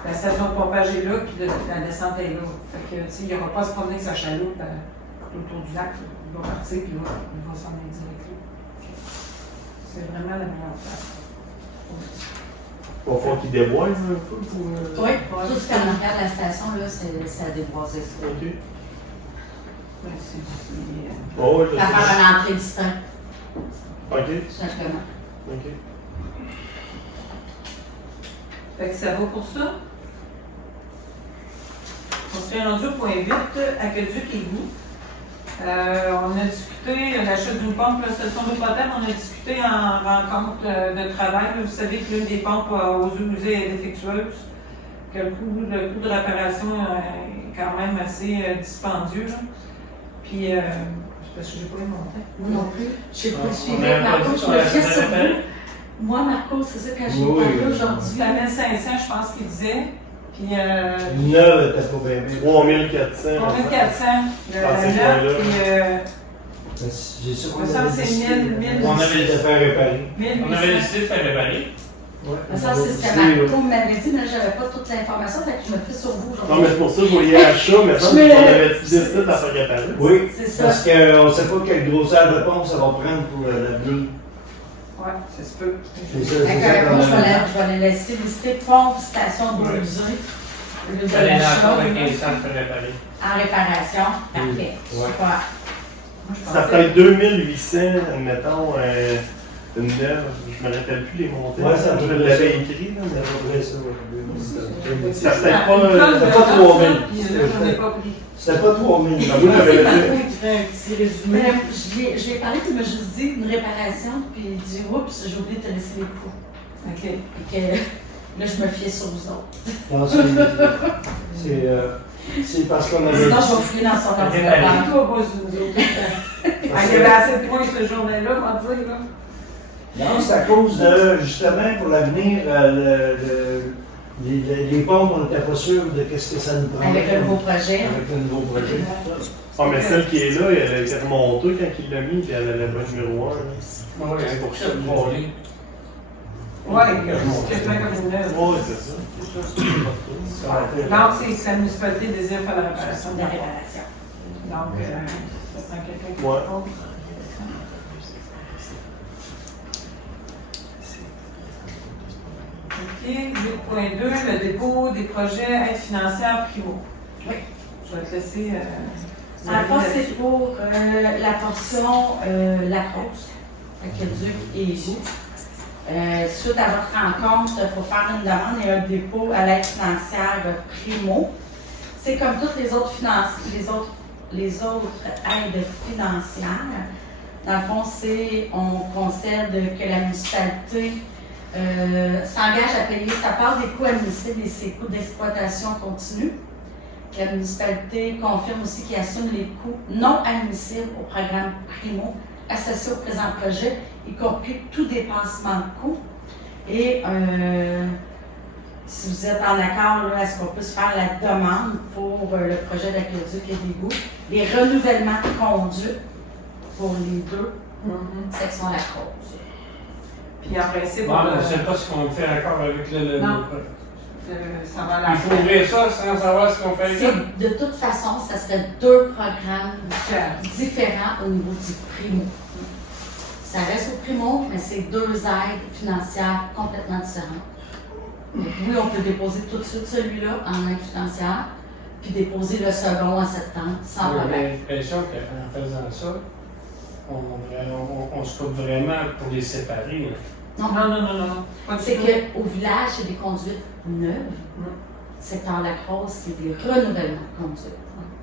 la station de pompage est là, puis la descente est là. Fait que, tu sais, il n'aura pas à se promener avec sa chaloupe autour du lac. Là. Il va partir, puis là, il va s'en aller direct là. C'est vraiment la meilleure place. Il va falloir qu'il déboise un peu pour. Oui, tout ce qu'on regarde la station, là, c'est à déboiser ça. Ok. Ouais, c'est Oh, ouais, je À sais. faire une entrée distincte, Ok. tout simplement. Ok. Fait que ça va pour ça. On serait rendu au point 8, aqueduc et goût. On a discuté l'achat d'une pompe, la station d'eau potable, on a discuté en rencontre de travail. Vous savez que l'une des pompes aux eaux usées est défectueuse, que le coût de réparation est quand même assez dispendieux. Là. Puis, parce que j'ai pas les montants. Moi non plus, je sais pas On suivi. avait pas Marco, dit je qu'on me avait fiais fait sur un appel. vous. Moi, Marco, c'est ça, quand j'ai Oui, parlé oui. aujourd'hui. C'est à 1500, je pense qu'il disait. Puis, Neuve, t'as pas bien vu. 3400. 3400, le Ah, c'est neuf, quoi, là? puis J'ai ça Il me semble que c'est 1000. On avait de faire réparer. 1800. On avait décidé de faire réparer. Mais ça, c'est ce que Marco m'avait dit, mais j'avais pas toute l'information, fait que je me fais sur vous aujourd'hui. Non, mais c'est pour ça que je voyais achat, mais ça, on avait décidé de la faire réparer. Oui, C'est ça. parce qu'on ne sait pas quelle grosseur de pompe ça va prendre pour l'avenir. Ouais, ça se peut. C'est ça, Fait c'est que, ça moi, qu'on a. je vais les laisser lister pompe, station d'eau usée, au lieu de Fallait l'achat, encore avec 1500 de faire réparer. en réparation. Parfait. Ouais. Super. Moi, je Ça pensais- fait 2800, admettons, une neuve. Je me rappelle plus les montants. Ouais, ça je peut l'avais être écrit, là, C'est à peu près ça. Ça fait Ah, pas. une tonne c'est de pas 3000. puis là, j'en ai pas pris. C'était pas 3000. Ah, moi, j'avais Marco, dit. il ferait un petit résumé. Je lui ai parlé, puis il m'a juste dit une réparation, puis il dit oups, j'ai oublié de te laisser les coûts. OK. Et que là, je me fiais sur vous autres. Non, c'est parce qu'on avait Sinon, je dit. vais fouiller dans son Réparer. ordinateur. Toi, pas sur nous autres. Ah, il y avait assez de points ce journée-là, on va dire, là. Non, c'est à cause de, justement, pour l'avenir, les pompes, on n'était pas sûr de qu'est-ce que ça nous prend. Avec le nouveau projet. Avec le nouveau projet. Ah, mais celle qui est là, elle était remontée quand il l'a mis, puis elle avait pas numéro 1. Oui, c'est pour ça que je voulais. Ouais, c'est quasiment comme une neuve. Ouais, c'est ça. Donc, c'est que la municipalité désire faire la réparation de La la réparation. Donc, ça sent quelqu'un qui Ouais. compte. OK, 8.2, le dépôt des projets aide financière primo. Oui. Je vais te laisser. En fait, c'est pour la portion Lacrosse, aqueduc et égout. Suite à votre rencontre, il faut faire une demande et un dépôt à l'aide financière primo. C'est comme toutes les autres les autres aides financières. Dans le fond, on concède que la municipalité s'engage à payer sa part des coûts admissibles et ses coûts d'exploitation continue. La municipalité confirme aussi qu'il assume les coûts non admissibles au programme Primo associés au présent projet, y compris tout dépassement de coûts. Et si vous êtes en accord, là, est-ce qu'on peut se faire la demande pour le projet d'aqueduc et d'égout, les renouvellements de conduite pour les deux sections à la cause. Puis en principe, Bon, je ne sais pas ce qu'on fait encore avec le. Non. Ça va Il faut ouvrir ça sans savoir ce qu'on fait avec ça. De toute façon, ça serait deux programmes différents au niveau du primo. Ça reste au primo, mais c'est deux aides financières complètement différentes. Donc, oui, on peut déposer tout de suite celui-là en aide financière, puis déposer le second en septembre, sans J'ai problème. l'impression qu'en faisant ça, on se coupe vraiment pour les séparer. Là. Non, Non. Pas du c'est tout. qu'au village, c'est des conduites neuves. Secteur Lacrosse, c'est des renouvellements de conduites.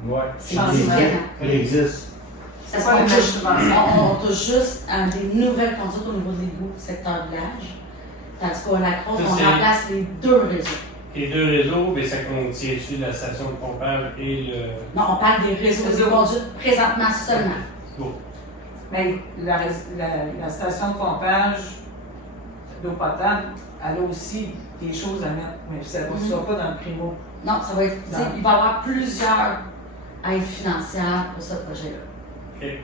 Ouais. C'est Ah, différent. Elle existe. Ça C'est se pas les on mêmes touche, subventions. on touche juste à des nouvelles conduites au niveau des l'égout, secteur village. Tandis qu'au Lacrosse, Ça, on c'est- remplace les deux réseaux. Les deux réseaux, mais ça contient-tu la station de pompage et le. Non, on parle des réseaux de conduite présentement seulement. Mais la station de pompage d'eau potable, elle a aussi des choses à mettre, mais ça ne sera pas dans le primo. Non, ça va être. Tu sais, il va y avoir plusieurs aides financières pour ce projet-là. OK. Et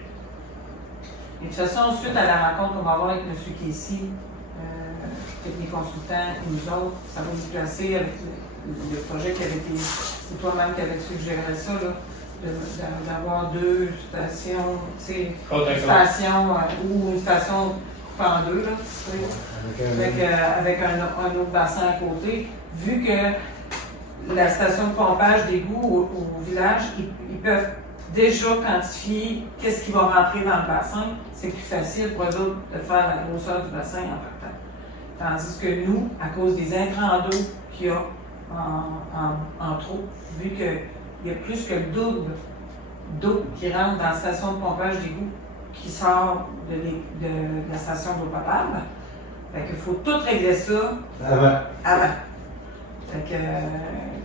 de toute façon, suite à la rencontre qu'on va avoir avec M. Casey, les consultants et nous autres, ça va nous placer avec le projet qui avait été, c'est toi-même qui avais suggéré ça, là, d'avoir 2 stations, tu sais, une station ou une station coupée en 2, là, tu sais, avec un autre bassin à côté, vu que la station de pompage d'égout au village, ils peuvent déjà quantifier qu'est-ce qui va rentrer dans le bassin. C'est plus facile pour eux autres de faire la grosseur du bassin en partant. Tandis que nous, à cause des intrants d'eau qu'il y a en trop, vu qu'il y a plus que le double d'eau qui rentre dans la station de pompage d'égout qui sort de la station d'eau potable, fait qu'il faut tout régler ça avant. Fait que,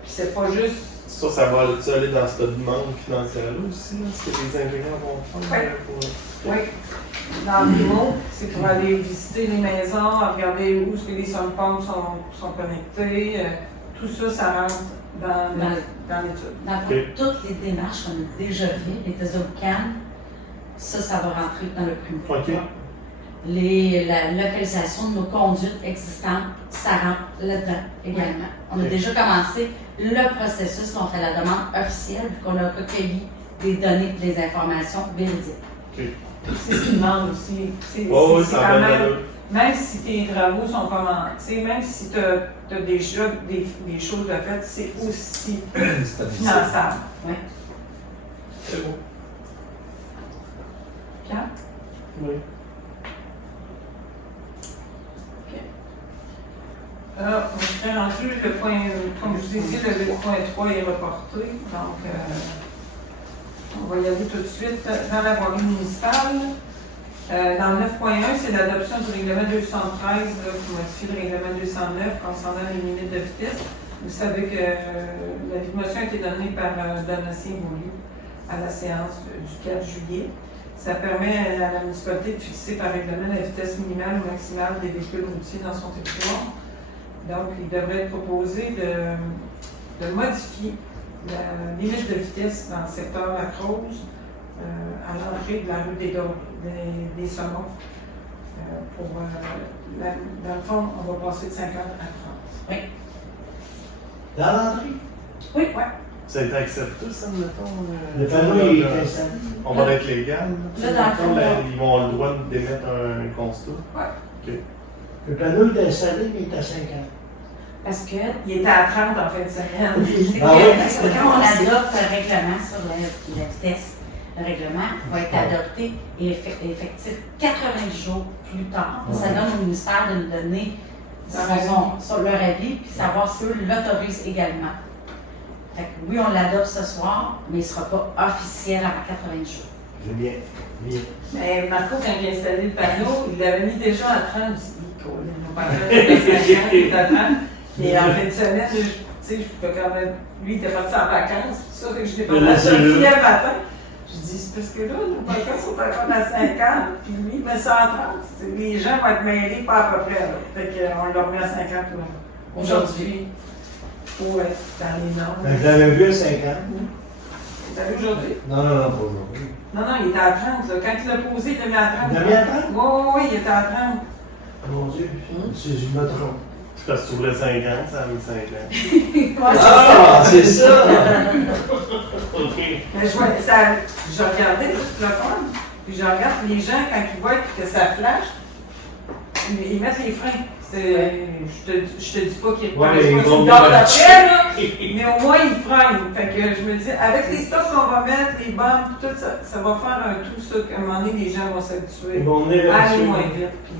puis c'est pas juste. Ça va aller dans cette demande financière-là aussi, là, ce que les ingénieurs vont faire? Oui. Dans le démo, c'est pour aller visiter les maisons, regarder où est-ce que les pompes sont connectées. Tout ça, ça rentre dans l'étude. Dans le fond, toutes les démarches qu'on a déjà faites, les TESOCAN, ça va rentrer dans le prix. OK. La localisation de nos conduites existantes, ça rentre là-dedans également. On a déjà commencé le processus, on fait la demande officielle, vu qu'on a recueilli des données, des informations véridiques. Okay. C'est ce qu'ils demandent aussi. C'est quand même si tes travaux sont commencés, même si tu as déjà des choses de fait, c'est aussi finançable. Oui. C'est bon. Pierre? Oui. Alors, on serait rendu le point, comme je vous ai dit, le point 3 est reporté. Donc, on va y aller tout de suite dans la voirie municipale. Dans le 9.1, c'est l'adoption du règlement 213 qui modifie le règlement 209 concernant les limites de vitesse. Vous savez que la motion a été donnée par Donatien Beaulieu à la séance du 4 juillet. Ça permet à la municipalité de fixer par règlement la vitesse minimale ou maximale des véhicules routiers dans son territoire. Donc, il devrait être proposé de modifier la limite de vitesse dans le secteur La Croze à l'entrée de la rue des Saumons. Dans le fond, on va passer de 50 à 30. Oui. Dans l'entrée? Oui. Ouais. Ça a été accepté, ça, mettons? Le panneau est installé. On va être légal. Là, dans le fond, Ils vont avoir le droit d'émettre un constat. Ouais. OK. Le panneau est installé, mais il est à 50. Parce qu'il était à 30 en fin de semaine. C'est Ah oui? que quand on adopte un règlement sur la vitesse, le règlement va être adopté et effectif 90 jours plus tard. Ça donne au ministère de nous donner sur leur avis puis savoir si eux l'autorisent également. Fait que oui, on l'adopte ce soir, mais il ne sera pas officiel avant 90 jours. C'est bien. Bien. Mais Marco, quand il a installé le panneau, il l'avait mis déjà à 30. Il dit, à 30. Et en fin de semaine, tu sais, je pouvais quand même. Lui, il était parti en vacances, tout ça, fait que je l'ai pas mal sorti le matin. Je dis, c'est parce que là, nos vacances sont encore à 50, puis lui, il met ça à 30. Les gens vont être mêlés, pas à peu près. Là. Fait qu'on l'a remis à 50 aujourd'hui. Pour être dans les normes. Je l'avais vu à 50. T'as vu aujourd'hui? Non, pas aujourd'hui. Non, il était à 30. Là. Quand il l'a posé, il l'a mis à 30. Il l'a mis à 30? Oui, il était à 30. Mon Dieu, je me trompe. C'est parce que tu voulais 50, ça a mis 50. Ah, c'est ça! OK. Mais je regardais juste le fun. Puis je regarde les gens, quand ils voient que ça flash, ils mettent les freins. Je te dis pas qu'ils Ouais, reprennent ils pas vont sur le bien bord là-dessus. d'après, là, mais au moins ils freinent. Fait que je me dis, avec les stops qu'on va mettre, les bandes, tout ça, ça va faire un tout ça qu'à un moment donné, les gens vont s'habituer Ils vont venir à aller là-dessus. moins vite. Puis,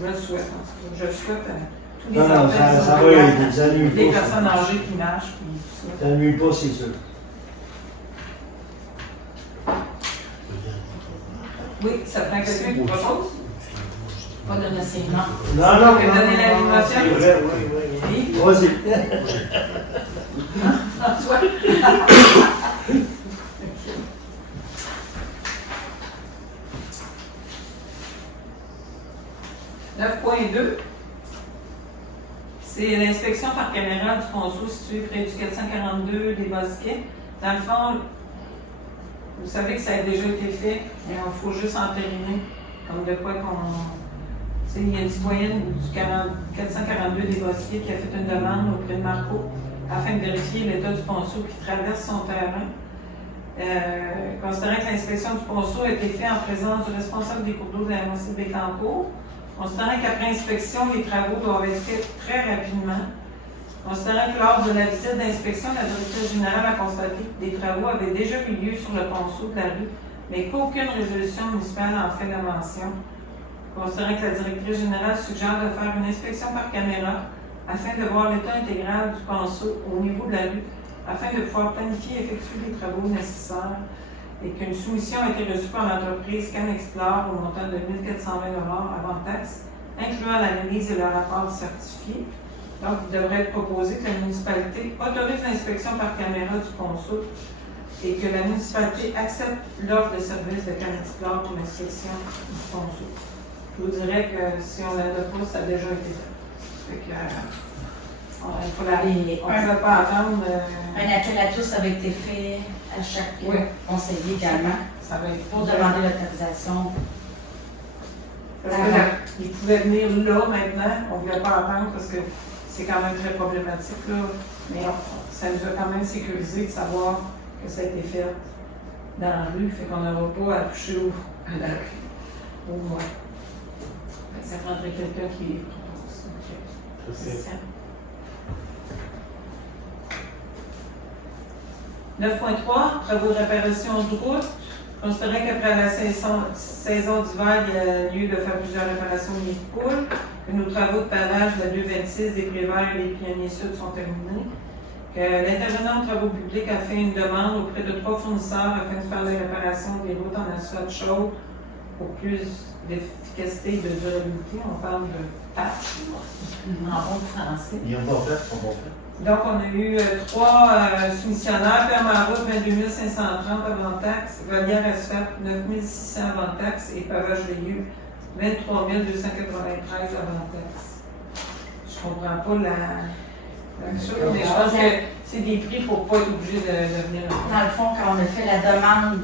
je le souhaite, en tout cas. Je le souhaite à tous les Non, enfants, ça va, ça nuit les pas. personnes âgées qui marchent, puis tout ça. Ça nuit pas, c'est sûr. Oui, ça prend quelqu'un qui propose. Pas de renseignement. Non, Tu peux donner la vibration? C'est vrai, oui. Oui. Vas-y. François? 9.2, c'est l'inspection par caméra du conso situé près du 442 des Bosquets. Dans le fond, vous savez que ça a déjà été fait, mais il faut juste entériner comme de quoi qu'on Il y a une citoyenne du 442 des Bosquiers qui a fait une demande auprès de Marco afin de vérifier l'état du ponceau qui traverse son terrain. Considérant que l'inspection du ponceau a été faite en présence du responsable des cours d'eau de la MRC de Bécancour, considérant qu'après inspection, les travaux doivent être faits très rapidement, considérant que lors de la visite d'inspection, la directrice générale a constaté que des travaux avaient déjà eu lieu sur le ponceau de la rue, mais qu'aucune résolution municipale en fait la mention, considérant que la directrice générale suggère de faire une inspection par caméra afin de voir l'état intégral du ponceau au niveau de la rue, afin de pouvoir planifier et effectuer les travaux nécessaires, et qu'une soumission a été reçue par l'entreprise Can Explore au montant de 1 420 $ avant taxe, incluant l'analyse et le rapport certifié. Donc, il devrait être proposé que la municipalité autorise l'inspection par caméra du ponceau et que la municipalité accepte l'offre de service de Can Explore pour l'inspection du ponceau. Je vous dirais que si on l'adopte pas, ça a déjà été fait. Fait que, il faut la... On ne peut pas attendre. Un appel à tous avait été fait à chaque conseiller également Ça va être pour demander l'autorisation. Parce que ils pouvaient venir là maintenant, on ne voulait pas attendre parce que c'est quand même très problématique, là. Mais ça nous a quand même sécurisé de savoir que ça a été fait dans la rue, fait qu'on n'aura pas à toucher à la rue. Au moins. Ça prendrait quelqu'un qui propose. C'est ça. 9.3, travaux de réparation de route. Considérant qu'après la saison d'hiver, il y a lieu de faire plusieurs réparations de poules, que nos travaux de pavage de la 226 des Préverts et des Pionniers Sud sont terminés, que l'intervenant en travaux publics a fait une demande auprès de 3 fournisseurs afin de faire la réparation des routes en asphalte chaud pour plus d'efficacité et de durabilité. On parle de patch en bon français. Ils ont pas fait, ils ont pas fait. Donc, on a eu 3 soumissionnaires, ferme à route 22 530 avant taxe, Volière asphalte 9 600 avant taxe et pavage veilleux 23 293 avant taxe. Je comprends pas la chose, mais je pense que c'est des prix pour ne pas être obligé de venir. Dans le fond, quand on a fait la demande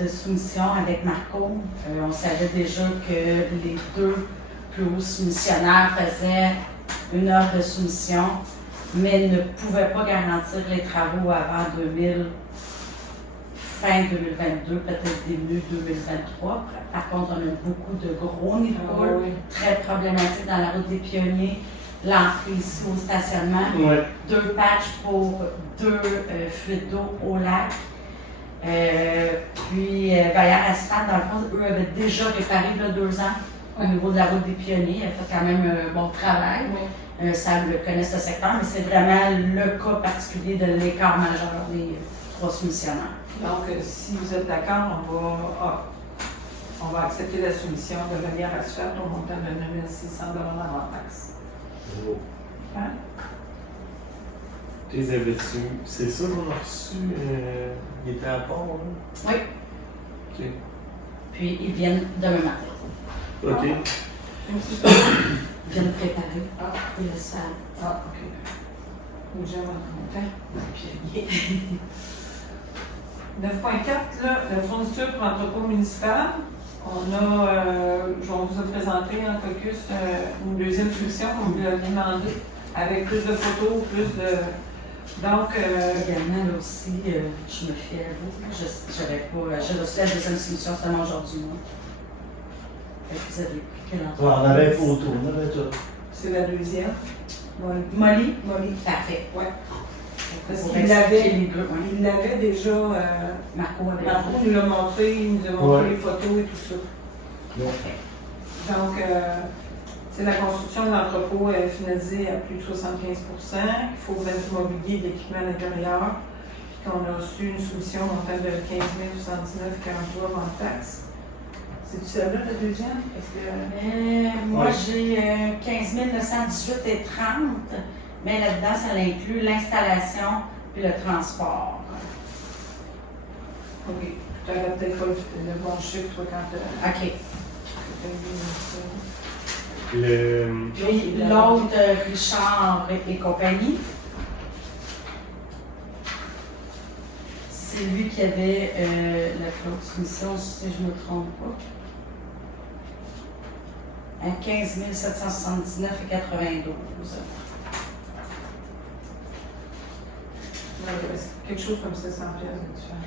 de soumission avec Marco, on savait déjà que les 2 plus hauts soumissionnaires faisaient une offre de soumission, mais ne pouvaient pas garantir les travaux avant fin 2022, peut-être début 2023. Par contre, on a beaucoup de gros nids de poules, très problématiques dans la route des Pionniers, l'entrée ici au stationnement, 2 patchs pour 2 fuites d'eau au lac. Puis Volière Asphalte, dans le fond, eux avaient déjà réparé il y a 2 ans au niveau de la route des Pionniers. Elle a fait quand même un bon travail. Ça connaît ce secteur, mais c'est vraiment le cas particulier de l'écart majeur des 3 soumissionnaires. Donc, si vous êtes d'accord, on va accepter la soumission de Volière Asphalte au montant de 9 600 $ avant taxe. Hein? Tu les avais-tu? C'est ça qu'on a reçu? Il était à port, là? Oui. OK. Puis ils viennent demain matin. OK. Ils viennent préparer le salle. OK. Les gens vont être contents. 9.4, là, la fourniture pour entrepôt municipal. Je vous ai présenté en caucus une deuxième solution qu'on vous a demandé, avec plus de photos, plus de. Donc. Également, là aussi, je me fie à vous. J'ai reçu la deuxième solution seulement aujourd'hui, moi. Vous avez pris quelle On avait photo, on avait tout. C'est la deuxième. Molly? Parfait. Oui. Parce Pour qu'il expliquer les deux, oui. il l'avait déjà. Marco avait Marco nous l'a montré, il nous a montré les photos et tout ça. Donc, la construction de l'entrepôt est finalisée à plus de 75%. Il faut mettre du mobilier et de l'équipement à l'intérieur. On a reçu une soumission montant de 15 079,43 avant taxe. C'est-tu celle-là, la deuxième? Moi, j'ai 15 918,30 $, mais là-dedans, ça inclut l'installation et le transport. OK. Tu n'avais peut-être pas le bon chiffre, toi, quand tu OK. Puis l'autre, Richard et compagnie. C'est lui qui avait la clause soumission, si je ne me trompe pas. à 15 779,92. Quelque chose comme 700$ de différence.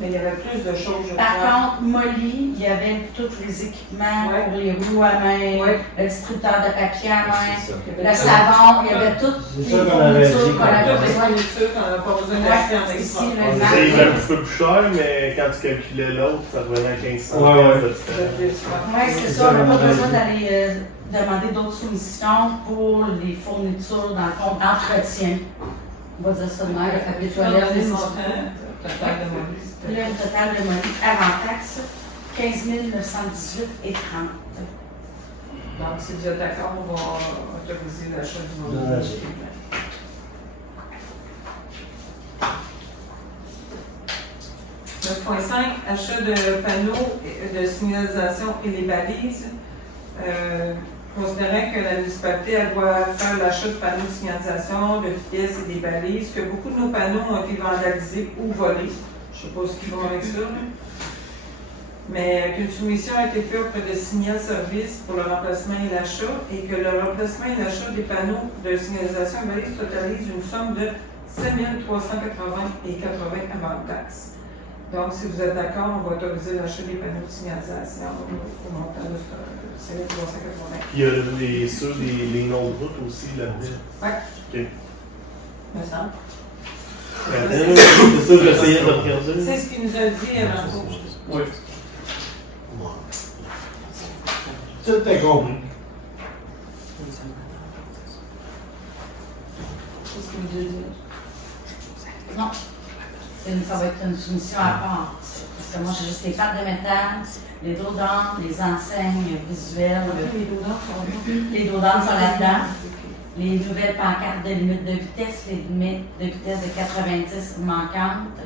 Mais il y avait plus de choses, je Par crois. contre, Molly, il y avait tous les équipements Ouais. pour les roues à main, Ouais. le distributeur de papier à main, C'est ça. Il y avait le tout. savon, il y avait toutes C'est les ça qu'on avait dit fournitures qu'on qu'on avait avait. Toutes les besoin. fournitures qu'on n'a pas besoin Ouais, d'acheter en extra. ici, le On marque. disait un petit peu plus cher, mais quand tu calculais l'autre, ça revenait à 1500$ Ouais. de différence. Oui, c'est ça. On n'a pas besoin d'aller demander d'autres soumissions pour les fournitures, dans le fond, d'entretien. On va dire ça de même, le papier Tu vas toilette, donner les le outils. montant total de Molly. Le total de Molly avant taxe, 15 918,30. Donc, si vous êtes d'accord, on va autoriser l'achat du De Molly. l'achat. Le point 5, achat de panneaux de signalisation et les balises. Considérant que la municipalité elle doit faire l'achat de panneaux de signalisation, de vitesse et des balises, que beaucoup de nos panneaux ont été vandalisés ou volés. Je ne sais pas ce qu'ils vont avec ça. Là. Mais qu'une soumission a été faite auprès de Signal Service pour le remplacement et l'achat, et que le remplacement et l'achat des panneaux de signalisation et balises totalise une somme de 7 380,80 avant taxe. Donc, si vous êtes d'accord, on va autoriser l'achat des panneaux de signalisation au montant de 7 380. Puis il y a les noms de route aussi là-dedans. Ouais. Ok. Me semble. C'est ça que j'essayais de regarder. C'est ce qu'il nous a dit avant. Oui. Tout est compris. C'est ce qu'il nous a dit. Non. Ça va être une soumission à part. Parce que moi, j'ai juste les pattes de métal, les dos d'âne, les enseignes visuelles. Les doudans sont Les dos d'âne sont là-dedans. Les nouvelles pancartes de limite de vitesse, les limites de vitesse de 90 manquantes.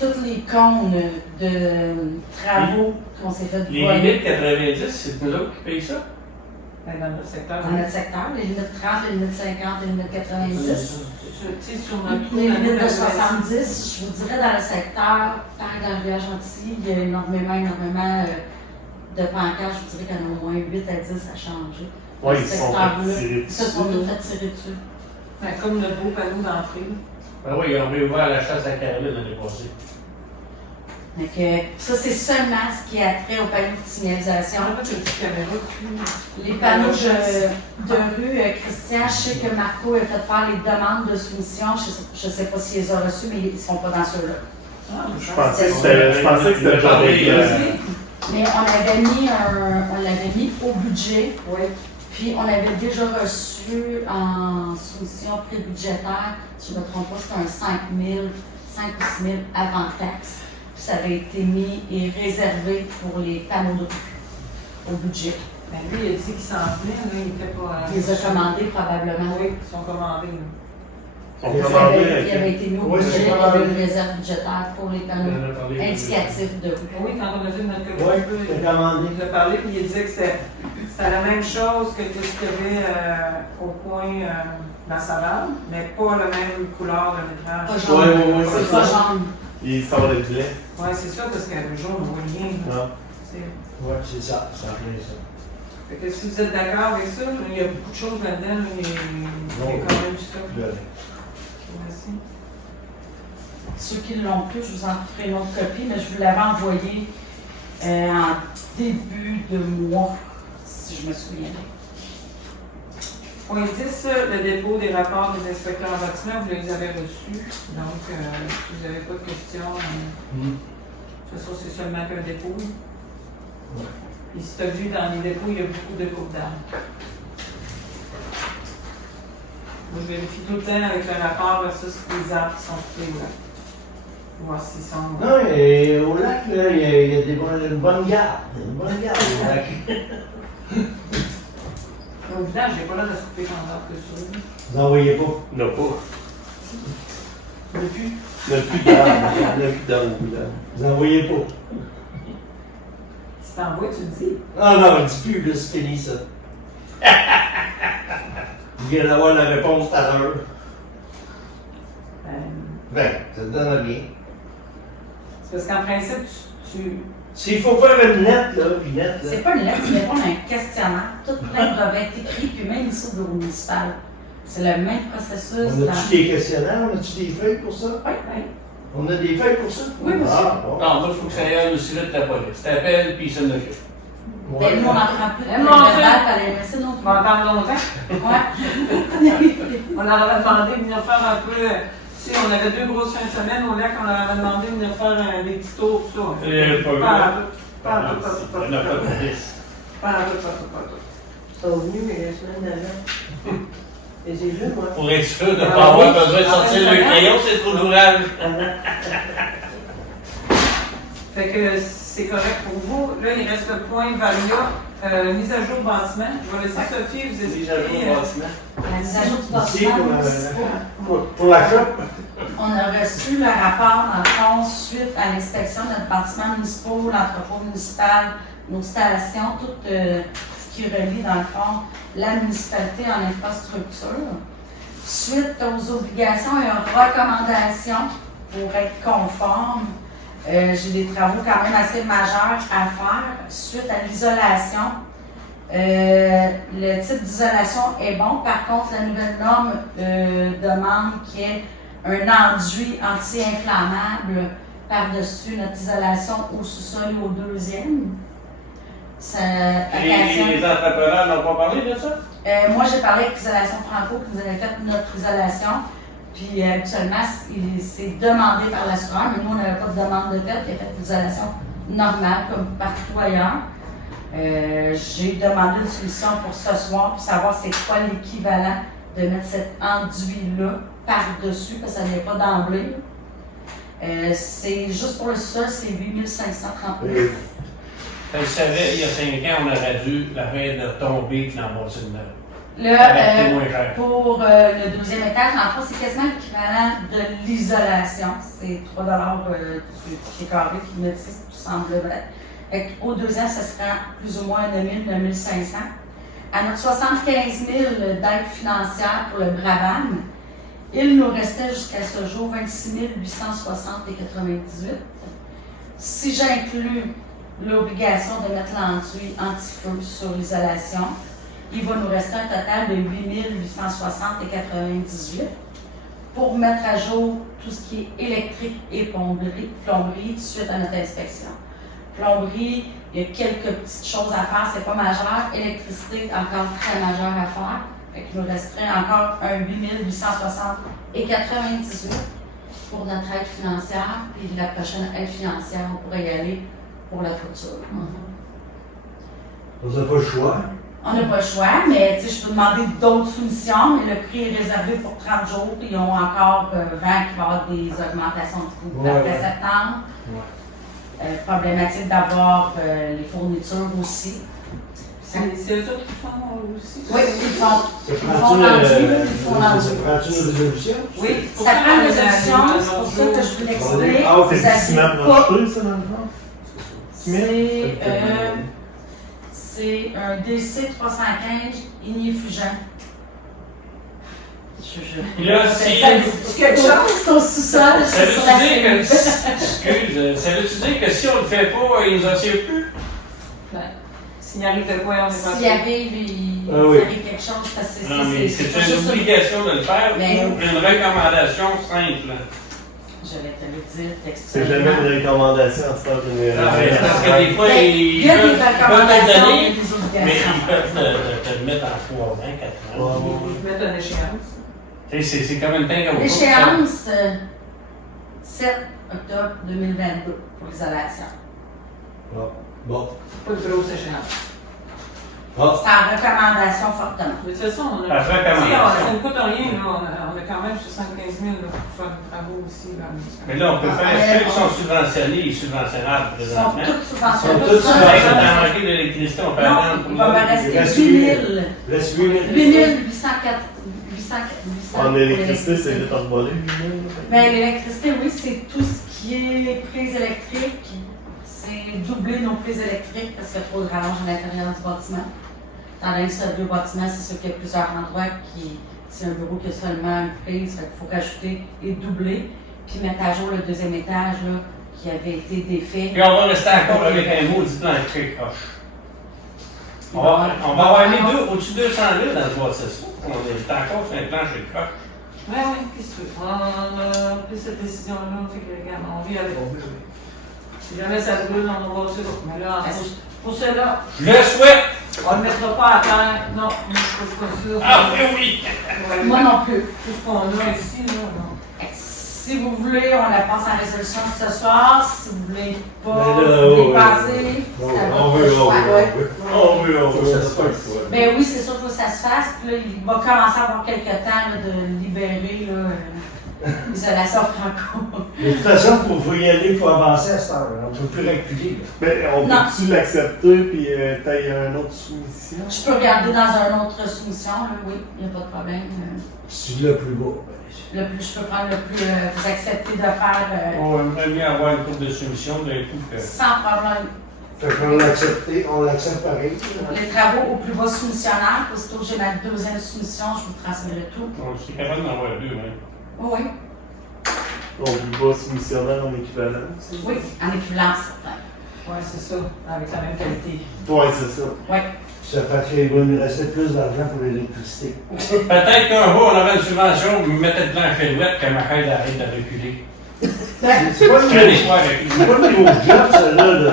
Tous les cônes de travaux qu'on s'est fait Les voler limites 90, c'est nous autres qui payent ça? dans notre secteur. dans notre secteur. Les limites 30, les limites 50, les limites 90. Sur notre Les limites de 70, je vous dirais dans le secteur, tant dans le village gentil, il y a énormément de pancartes. Je vous dirais qu'il y en a au moins 8 à 10 à changer. Oui, Le ils sont secteur-là, tirés ils se sont tous fait tirer dessus. Ben, comme notre beau panneau d'entrée. Ben oui, ils ont réouvert la chasse à Caroline l'année passée. Donc, ça, c'est seulement ce qui a trait aux panneaux de signalisation. On a une petite caméra dessus. Les panneaux de rue, Christian, je sais que Marco a fait faire les demandes de soumission. Je ne sais pas s'il les a reçus, mais ils ne sont pas dans ceux-là. Ah, Je pensais que c'était déjà réglé. Mais on l'avait mis au budget. Oui. Puis on avait déjà reçu en soumission prébudgétaire, si je ne me trompe pas, c'était un 5 ou 6 000 avant taxe. Puis ça avait été mis et réservé pour les panneaux de rue au budget. Ben, lui, il a dit qu'il s'en venait, là, il était pas. Il les a commandés probablement. Oui, ils sont commandés. Là. On Il commandait avait été mis au Oui, budget, c'est il y commandé. avait une réserve budgétaire pour les panneaux On en a parlé. indicatifs de rue. Oui, quand on a fait notre Oui, communiqué, c'est commandé. il nous a parlé, puis il disait que c'était la même chose que ce qu'il y avait au coin dans Savane, mais pas la même couleur de Pas métrage. jaune. Ouais, C'est c'est pas ça. jaune. Et ça va être blanc. Oui, c'est ça, parce que le jaune, on voit rien. là. Non. C'est- Oui, c'est ça. Ça fait ça. Fait que si vous êtes d'accord avec ça, il y a beaucoup de choses là-dedans, là, il y a quand même du stock. Merci. Ceux qui l'ont plus, je vous en ferai une autre copie, mais je vous l'avais envoyé en début de mois, si je me souviens. Point 10, le dépôt des rapports des inspecteurs en bâtiment, vous les avez reçus. Donc, si vous n'avez pas de questions, ça c'est seulement qu'un dépôt. Et si tu as vu dans les dépôts, il y a beaucoup de coupes d'arbres. Moi, je vérifie tout le temps avec le rapport versus les arbres qui sont coupés là. Voir s'ils sont. Non, et au lac, là, il y a une bonne garde. Une bonne garde au lac. Au village, j'ai pas l'air de se couper en arbres que ça. Vous n'en voyez pas. Non, pas. Depuis. Il n'y a plus d'arbre. Il n'y a plus d'arbre au village. Vous n'en voyez pas. Si t'envoies, tu le dis. Ah non, dis plus, là, c'est fini ça. Je viens d'avoir la réponse tout à l'heure. Ben, ça te donne rien. Parce qu'en principe, tu S'il faut faire une lettre, là, puis lettre, là. C'est pas une lettre, tu réponds à un questionnaire. Tout plein doivent être écrits, puis même ici au bureau municipal. C'est le même processus. On a-tu des questionnaires? On a-tu des feuilles pour ça? Oui, oui. On a des feuilles pour ça? Oui, monsieur. Ah, bon. Non, moi, il faut que ça aille aussi vite la police. T'appelles, puis ça s'en occupe. Ouais. Ben, nous, on n'en prend plus de Mais mon verbal, frère- fallait laisser non on va attendre longtemps. Ouais. On leur avait demandé de venir faire un peu. Tu sais, on avait 2 grosses fins de semaine au lac, on leur avait demandé de venir faire des petits tours, tout ça. Pas vu, Pas là. en tout. Pas en tout, pas en tout, pas en Il y en a pas tout. de police. Pas en tout, pas en tout, pas en tout. Ils sont venus, mais la semaine d'avant. Et j'ai vu, moi. Pour être sûr de ne Ah pas avoir oui. besoin de sortir le crayon, c'est trop d'ouvrage. Fait que c'est correct pour vous. Là, il reste le point Varia, mise à jour bâtiment. Je vais laisser Sophie vous Mise à jour expliquer. bâtiment. La mise à jour du Ici, bâtiment. pour la shop. On a reçu le rapport, dans le fond, suite à l'inspection de notre bâtiment municipal, l'entrepôt municipal, nos stations, tout ce qui relie, dans le fond, la municipalité en infrastructure. Suite aux obligations et aux recommandations pour être conforme, j'ai des travaux quand même assez majeurs à faire suite à l'isolation. Le type d'isolation est bon, par contre, la nouvelle norme demande qu'il y ait un enduit anti-inflammable par-dessus notre isolation au sous-sol et au deuxième. Ça occasionne. Les entrepreneurs n'ont pas parlé de ça? Moi, j'ai parlé avec Isolation Franco qui nous avait fait notre isolation. Puis habituellement, c'est demandé par l'assureur, mais nous, on n'avait pas de demande de fait. Il a fait l'isolation normale, comme partout ailleurs. J'ai demandé une solution pour ce soir pour savoir c'est quoi l'équivalent de mettre cet enduit-là par-dessus, parce que ça n'est pas d'emblée. C'est juste pour le sol, c'est 8539. Je savais, il y a 5 ans, on aurait dû la faire de tomber et l'embosser de neuf. Là, C'était moins cher. pour le deuxième étage, en fait, c'est quasiment l'équivalent de l'isolation. C'est 3 du pied carré qui me dit ce qui semble vrai. Au deuxième, ça sera plus ou moins 9 000, 9 500. À notre 75 000 d'aide financière pour le Brabham, il nous restait jusqu'à ce jour 26 860 et 98. Si j'inclus l'obligation de mettre l'enduit anti-feu sur l'isolation, il va nous rester un total de 8 860 et 98 pour mettre à jour tout ce qui est électrique et plomberie suite à notre inspection. Plomberie, il y a quelques petites choses à faire, c'est pas majeur. Électricité, encore très majeur à faire. Fait qu'il nous resterait encore un 8 860 et 98 pour notre aide financière. Puis la prochaine aide financière, on pourrait y aller pour la clôture. On n'a pas le choix. On n'a pas le choix, mais je peux demander d'autres soumissions, mais le prix est réservé pour 30 jours. Puis ils ont encore 20 qui vont avoir des augmentations du coût après septembre. Problématique d'avoir les fournitures aussi. C'est eux autres qui font aussi? Oui, ils font Ça prend-tu nos résolutions? Oui, Ça prend une résolution, c'est pour ça que je vous l'explique. Ah, c'est Vous du avez ciment pas- brocheté, ça, dans le fond? C'est un DC 315 ignifugent. Là, si- C'est quelque chose, c'est au sous-sol, Ça c'est sur la veut-tu dire que, cellule. excuse, ça veut-tu dire que si on le fait pas, il nous en tire plus? S'il arrive de quoi, on est pas S'il arrive, il Ah oui. arrive quelque chose, parce que Non, mais c'est pas une juste obligation de le faire Mais- ou une recommandation simple. Je vais te le dire C'est jamais une recommandation en stade Non, mais parce que des fois, Mais ils il y a des peuvent te recommandations, donner, il y a des mais obligations. ils peuvent te le mettre en 3 ans, 4 ans. mettre une échéance. Tu sais, c'est comme une thing comme L'échéance, 7 octobre 2022 pour l'isolation. Bon. Pas de grosse échéance. C'est en recommandation fortement. De toute façon, on a. Par recommandation. Ça ne coûte rien, là. On a quand même 75 000 là, pour faire des travaux aussi. Là. Mais là, on peut faire ceux qui sont subventionnés et subventionnables Ils sont présentement. toutes Sont subventionnées. toutes Ça va être en manquer d'électricité, on peut Non, attendre il pour va me le- rester reste 8 000. Laisse 8 000. 800 En électricité, c'est vite envolé, Mais l'électricité, oui, c'est tout ce qui est prise électrique. C'est doubler nos prises électriques parce qu'il y a trop de rallonge à l'intérieur du bâtiment. Dans les deux bâtiments, c'est sûr qu'il y a plusieurs endroits qui, c'est un bureau qui a seulement une prise, fait qu'il faut rajouter et doubler, puis mettre à jour le deuxième étage, là, qui avait été défait. Puis on va rester encore avec un maudit plancher croche. On va avoir mis au-dessus de 200 000 dans ce bâtisse-là. On est encore sur un plancher de croche. Oui, qu'est-ce que tu veux? On a pris cette décision-là, fait que, regarde, on vit avec. Si jamais ça brûle, on va aussi l'autre. Mais là, pour cela, Je le souhaite! on ne le mettra pas à terre. Non, moi, je ne suis pas sûre. Ah oui! Moi non plus. Tout ce qu'on a ici, là, non. Si vous voulez, on la passe en résolution ce soir. Si vous voulez pas, Mais là, vous voulez ouais. passer, c'est à votre choix. On veut. Faut que ça se fasse. Ben oui, c'est sûr qu'il faut que ça se fasse. Puis là, il va commencer à avoir quelques temps là, de libérer l'isolation franco. Mais de toute façon, il faut y aller, il faut avancer à cette heure. On ne peut plus reculer. Mais on Non. peut-tu l'accepter puis t'as une autre soumission? Je peux regarder dans une autre soumission, là, oui, il n'y a pas de problème. Si le plus bas. Je peux prendre le plus. Vous acceptez de faire On aimerait bien avoir une coupe de soumission d'un coup que. sans problème Fait qu'on on l'accepte pareil. les travaux au plus bas soumissionnaire. Aussitôt que j'ai ma deuxième soumission, je vous transférerai tout. On est capable d'en avoir deux, hein. Oui, On peut pas soumissionnaire en équivalence. oui, en équivalence, certain. Oui, c'est ça, avec la même qualité. Ouais, c'est ça. Oui. Ça fait qu'il va nous rester plus d'argent pour l'électricité. Peut-être qu'un jour, on aurait une subvention, vous mettez de l'enchaînouette que ma chaîne arrête de reculer. C'est pas Quel espoir avec C'est pas le gros job, ça, là.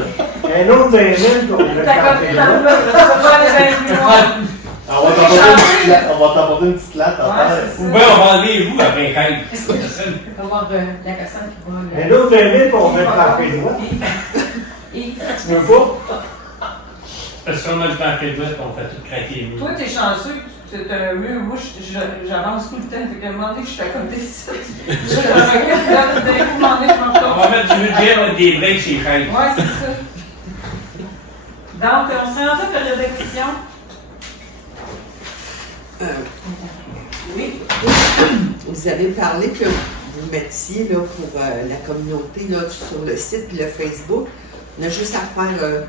Un autre 20 000 qu'on pourrait T'as camper copié dans là. le bloc, tu peux pas aller bien plus loin. On va t'apporter une petite latte en Ouais, terre. c'est Ou ça. bien on va enlever vous après caille. Il va y avoir la personne qui va. Un autre 20 000 qu'on met camper droit. Et Tu veux pas? Parce qu'on a le plancher de droite, on fait tout craquer. Toi, t'es chanceux, c'est un mur. Moi, j'avance tout le temps. Fait qu'à un moment donné, je suis à côté de ça. Je suis à côté de ça. D'un coup, à un moment donné, je m'en On retourne. va mettre du budget, mettre des breaks chez Chaîne. Ouais, c'est ça. Donc, on s'est rendu à la période de questions. Oui. Vous avez parlé que vous mettiez là, pour la communauté là, sur le site et le Facebook. On a juste à faire,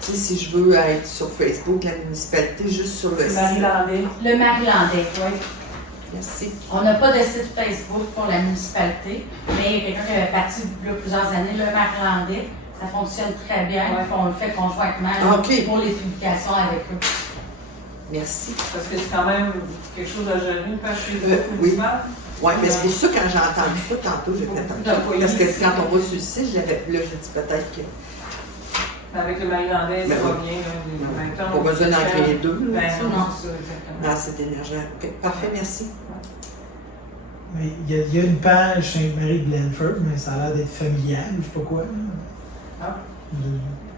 tu sais, si je veux être sur Facebook, la municipalité, juste sur le C'est site. Marie-Landais. le Marylandais, oui. Merci. On n'a pas de site Facebook pour la municipalité, mais il y a quelqu'un qui avait parti il y a plusieurs années, le Marylandais. Ça fonctionne très bien. Ouais. On le fait conjointement OK. pour les publications avec eux. Merci. Parce que c'est quand même quelque chose à gérer, une page Facebook Oui. municipale. Oui, mais c'est pour ça quand j'ai entendu ça tantôt, j'ai fait D'employés. parce que quand on va sur le site, je l'avais là, je dis peut-être que Avec le Marylandais, ça Ben va oui. bien. Là, en même temps, pas besoin d'en créer deux. Ben, là, non. c'est ça, exactement. dans cette énergie. OK, parfait, merci. Mais il y a une page Sainte-Marie de Blandford, mais ça a l'air d'être familial, je sais pas quoi. Là. Ah.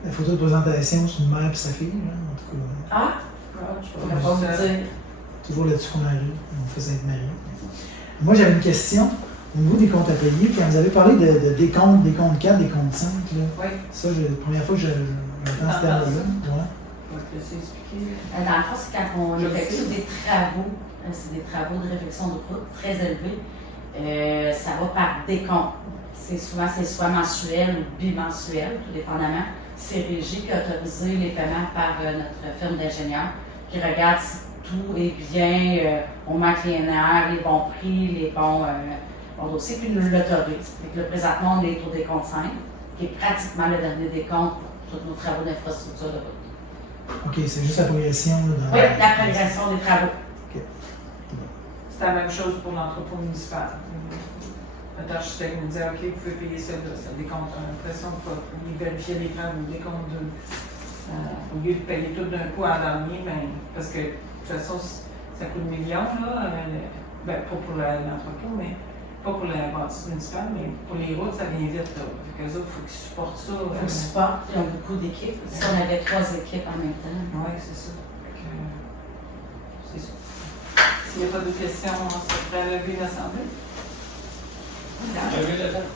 La photo de présentation, c'est une mère et sa fille, là, en tout cas. Ah, Je on va pas vous dire. Toujours là-dessus qu'on arrive, on fait Sainte-Marie. Moi, j'avais une question au niveau des comptes à payer. Quand vous avez parlé de décompte, des comptes 4, des comptes 5, là, Oui, ça, la première fois que j'entends ce terme-là. Ouais. on va te laisser expliquer. Dans le fond, c'est quand on Je effectue sais. des travaux, c'est des travaux de réfection de route très élevés, ça va par décompte. C'est soit mensuel ou bimensuel, tout dépendamment. C'est régi et autorisé les paiements par notre firme d'ingénieurs qui regarde si tout est bien, on manque les nerfs, les bons prix, les bons dossiers, puis nous l'autorise. Donc là, présentement, on est au décompte 5, qui est pratiquement le dernier décompte pour tous nos travaux d'infrastructure de route. OK, c'est juste la progression. Là, dans... Oui, la progression des travaux. C'est la même chose pour l'entrepôt municipal. Notre architecte nous disait, OK, vous pouvez payer ça, ça décompte. On a l'impression qu'il vérifiait les plans, vous décompte deux. Au lieu de payer tout d'un coup à dernier, mais parce que de toute façon, ça coûte millions, là, ben, pas pour l'entrepôt, mais pas pour la bâtisse municipale, mais pour les routes, ça vient vite. Là. Fait qu'eux autres, il faut qu'ils supportent ça. Il faut le support, ils ont beaucoup d'équipes. Si on avait 3 équipes en même temps. Oui, c'est ça. Fait que, c'est ça. S'il n'y a pas de questions, on se prêt à lever l'Assemblée. J'avais le temps.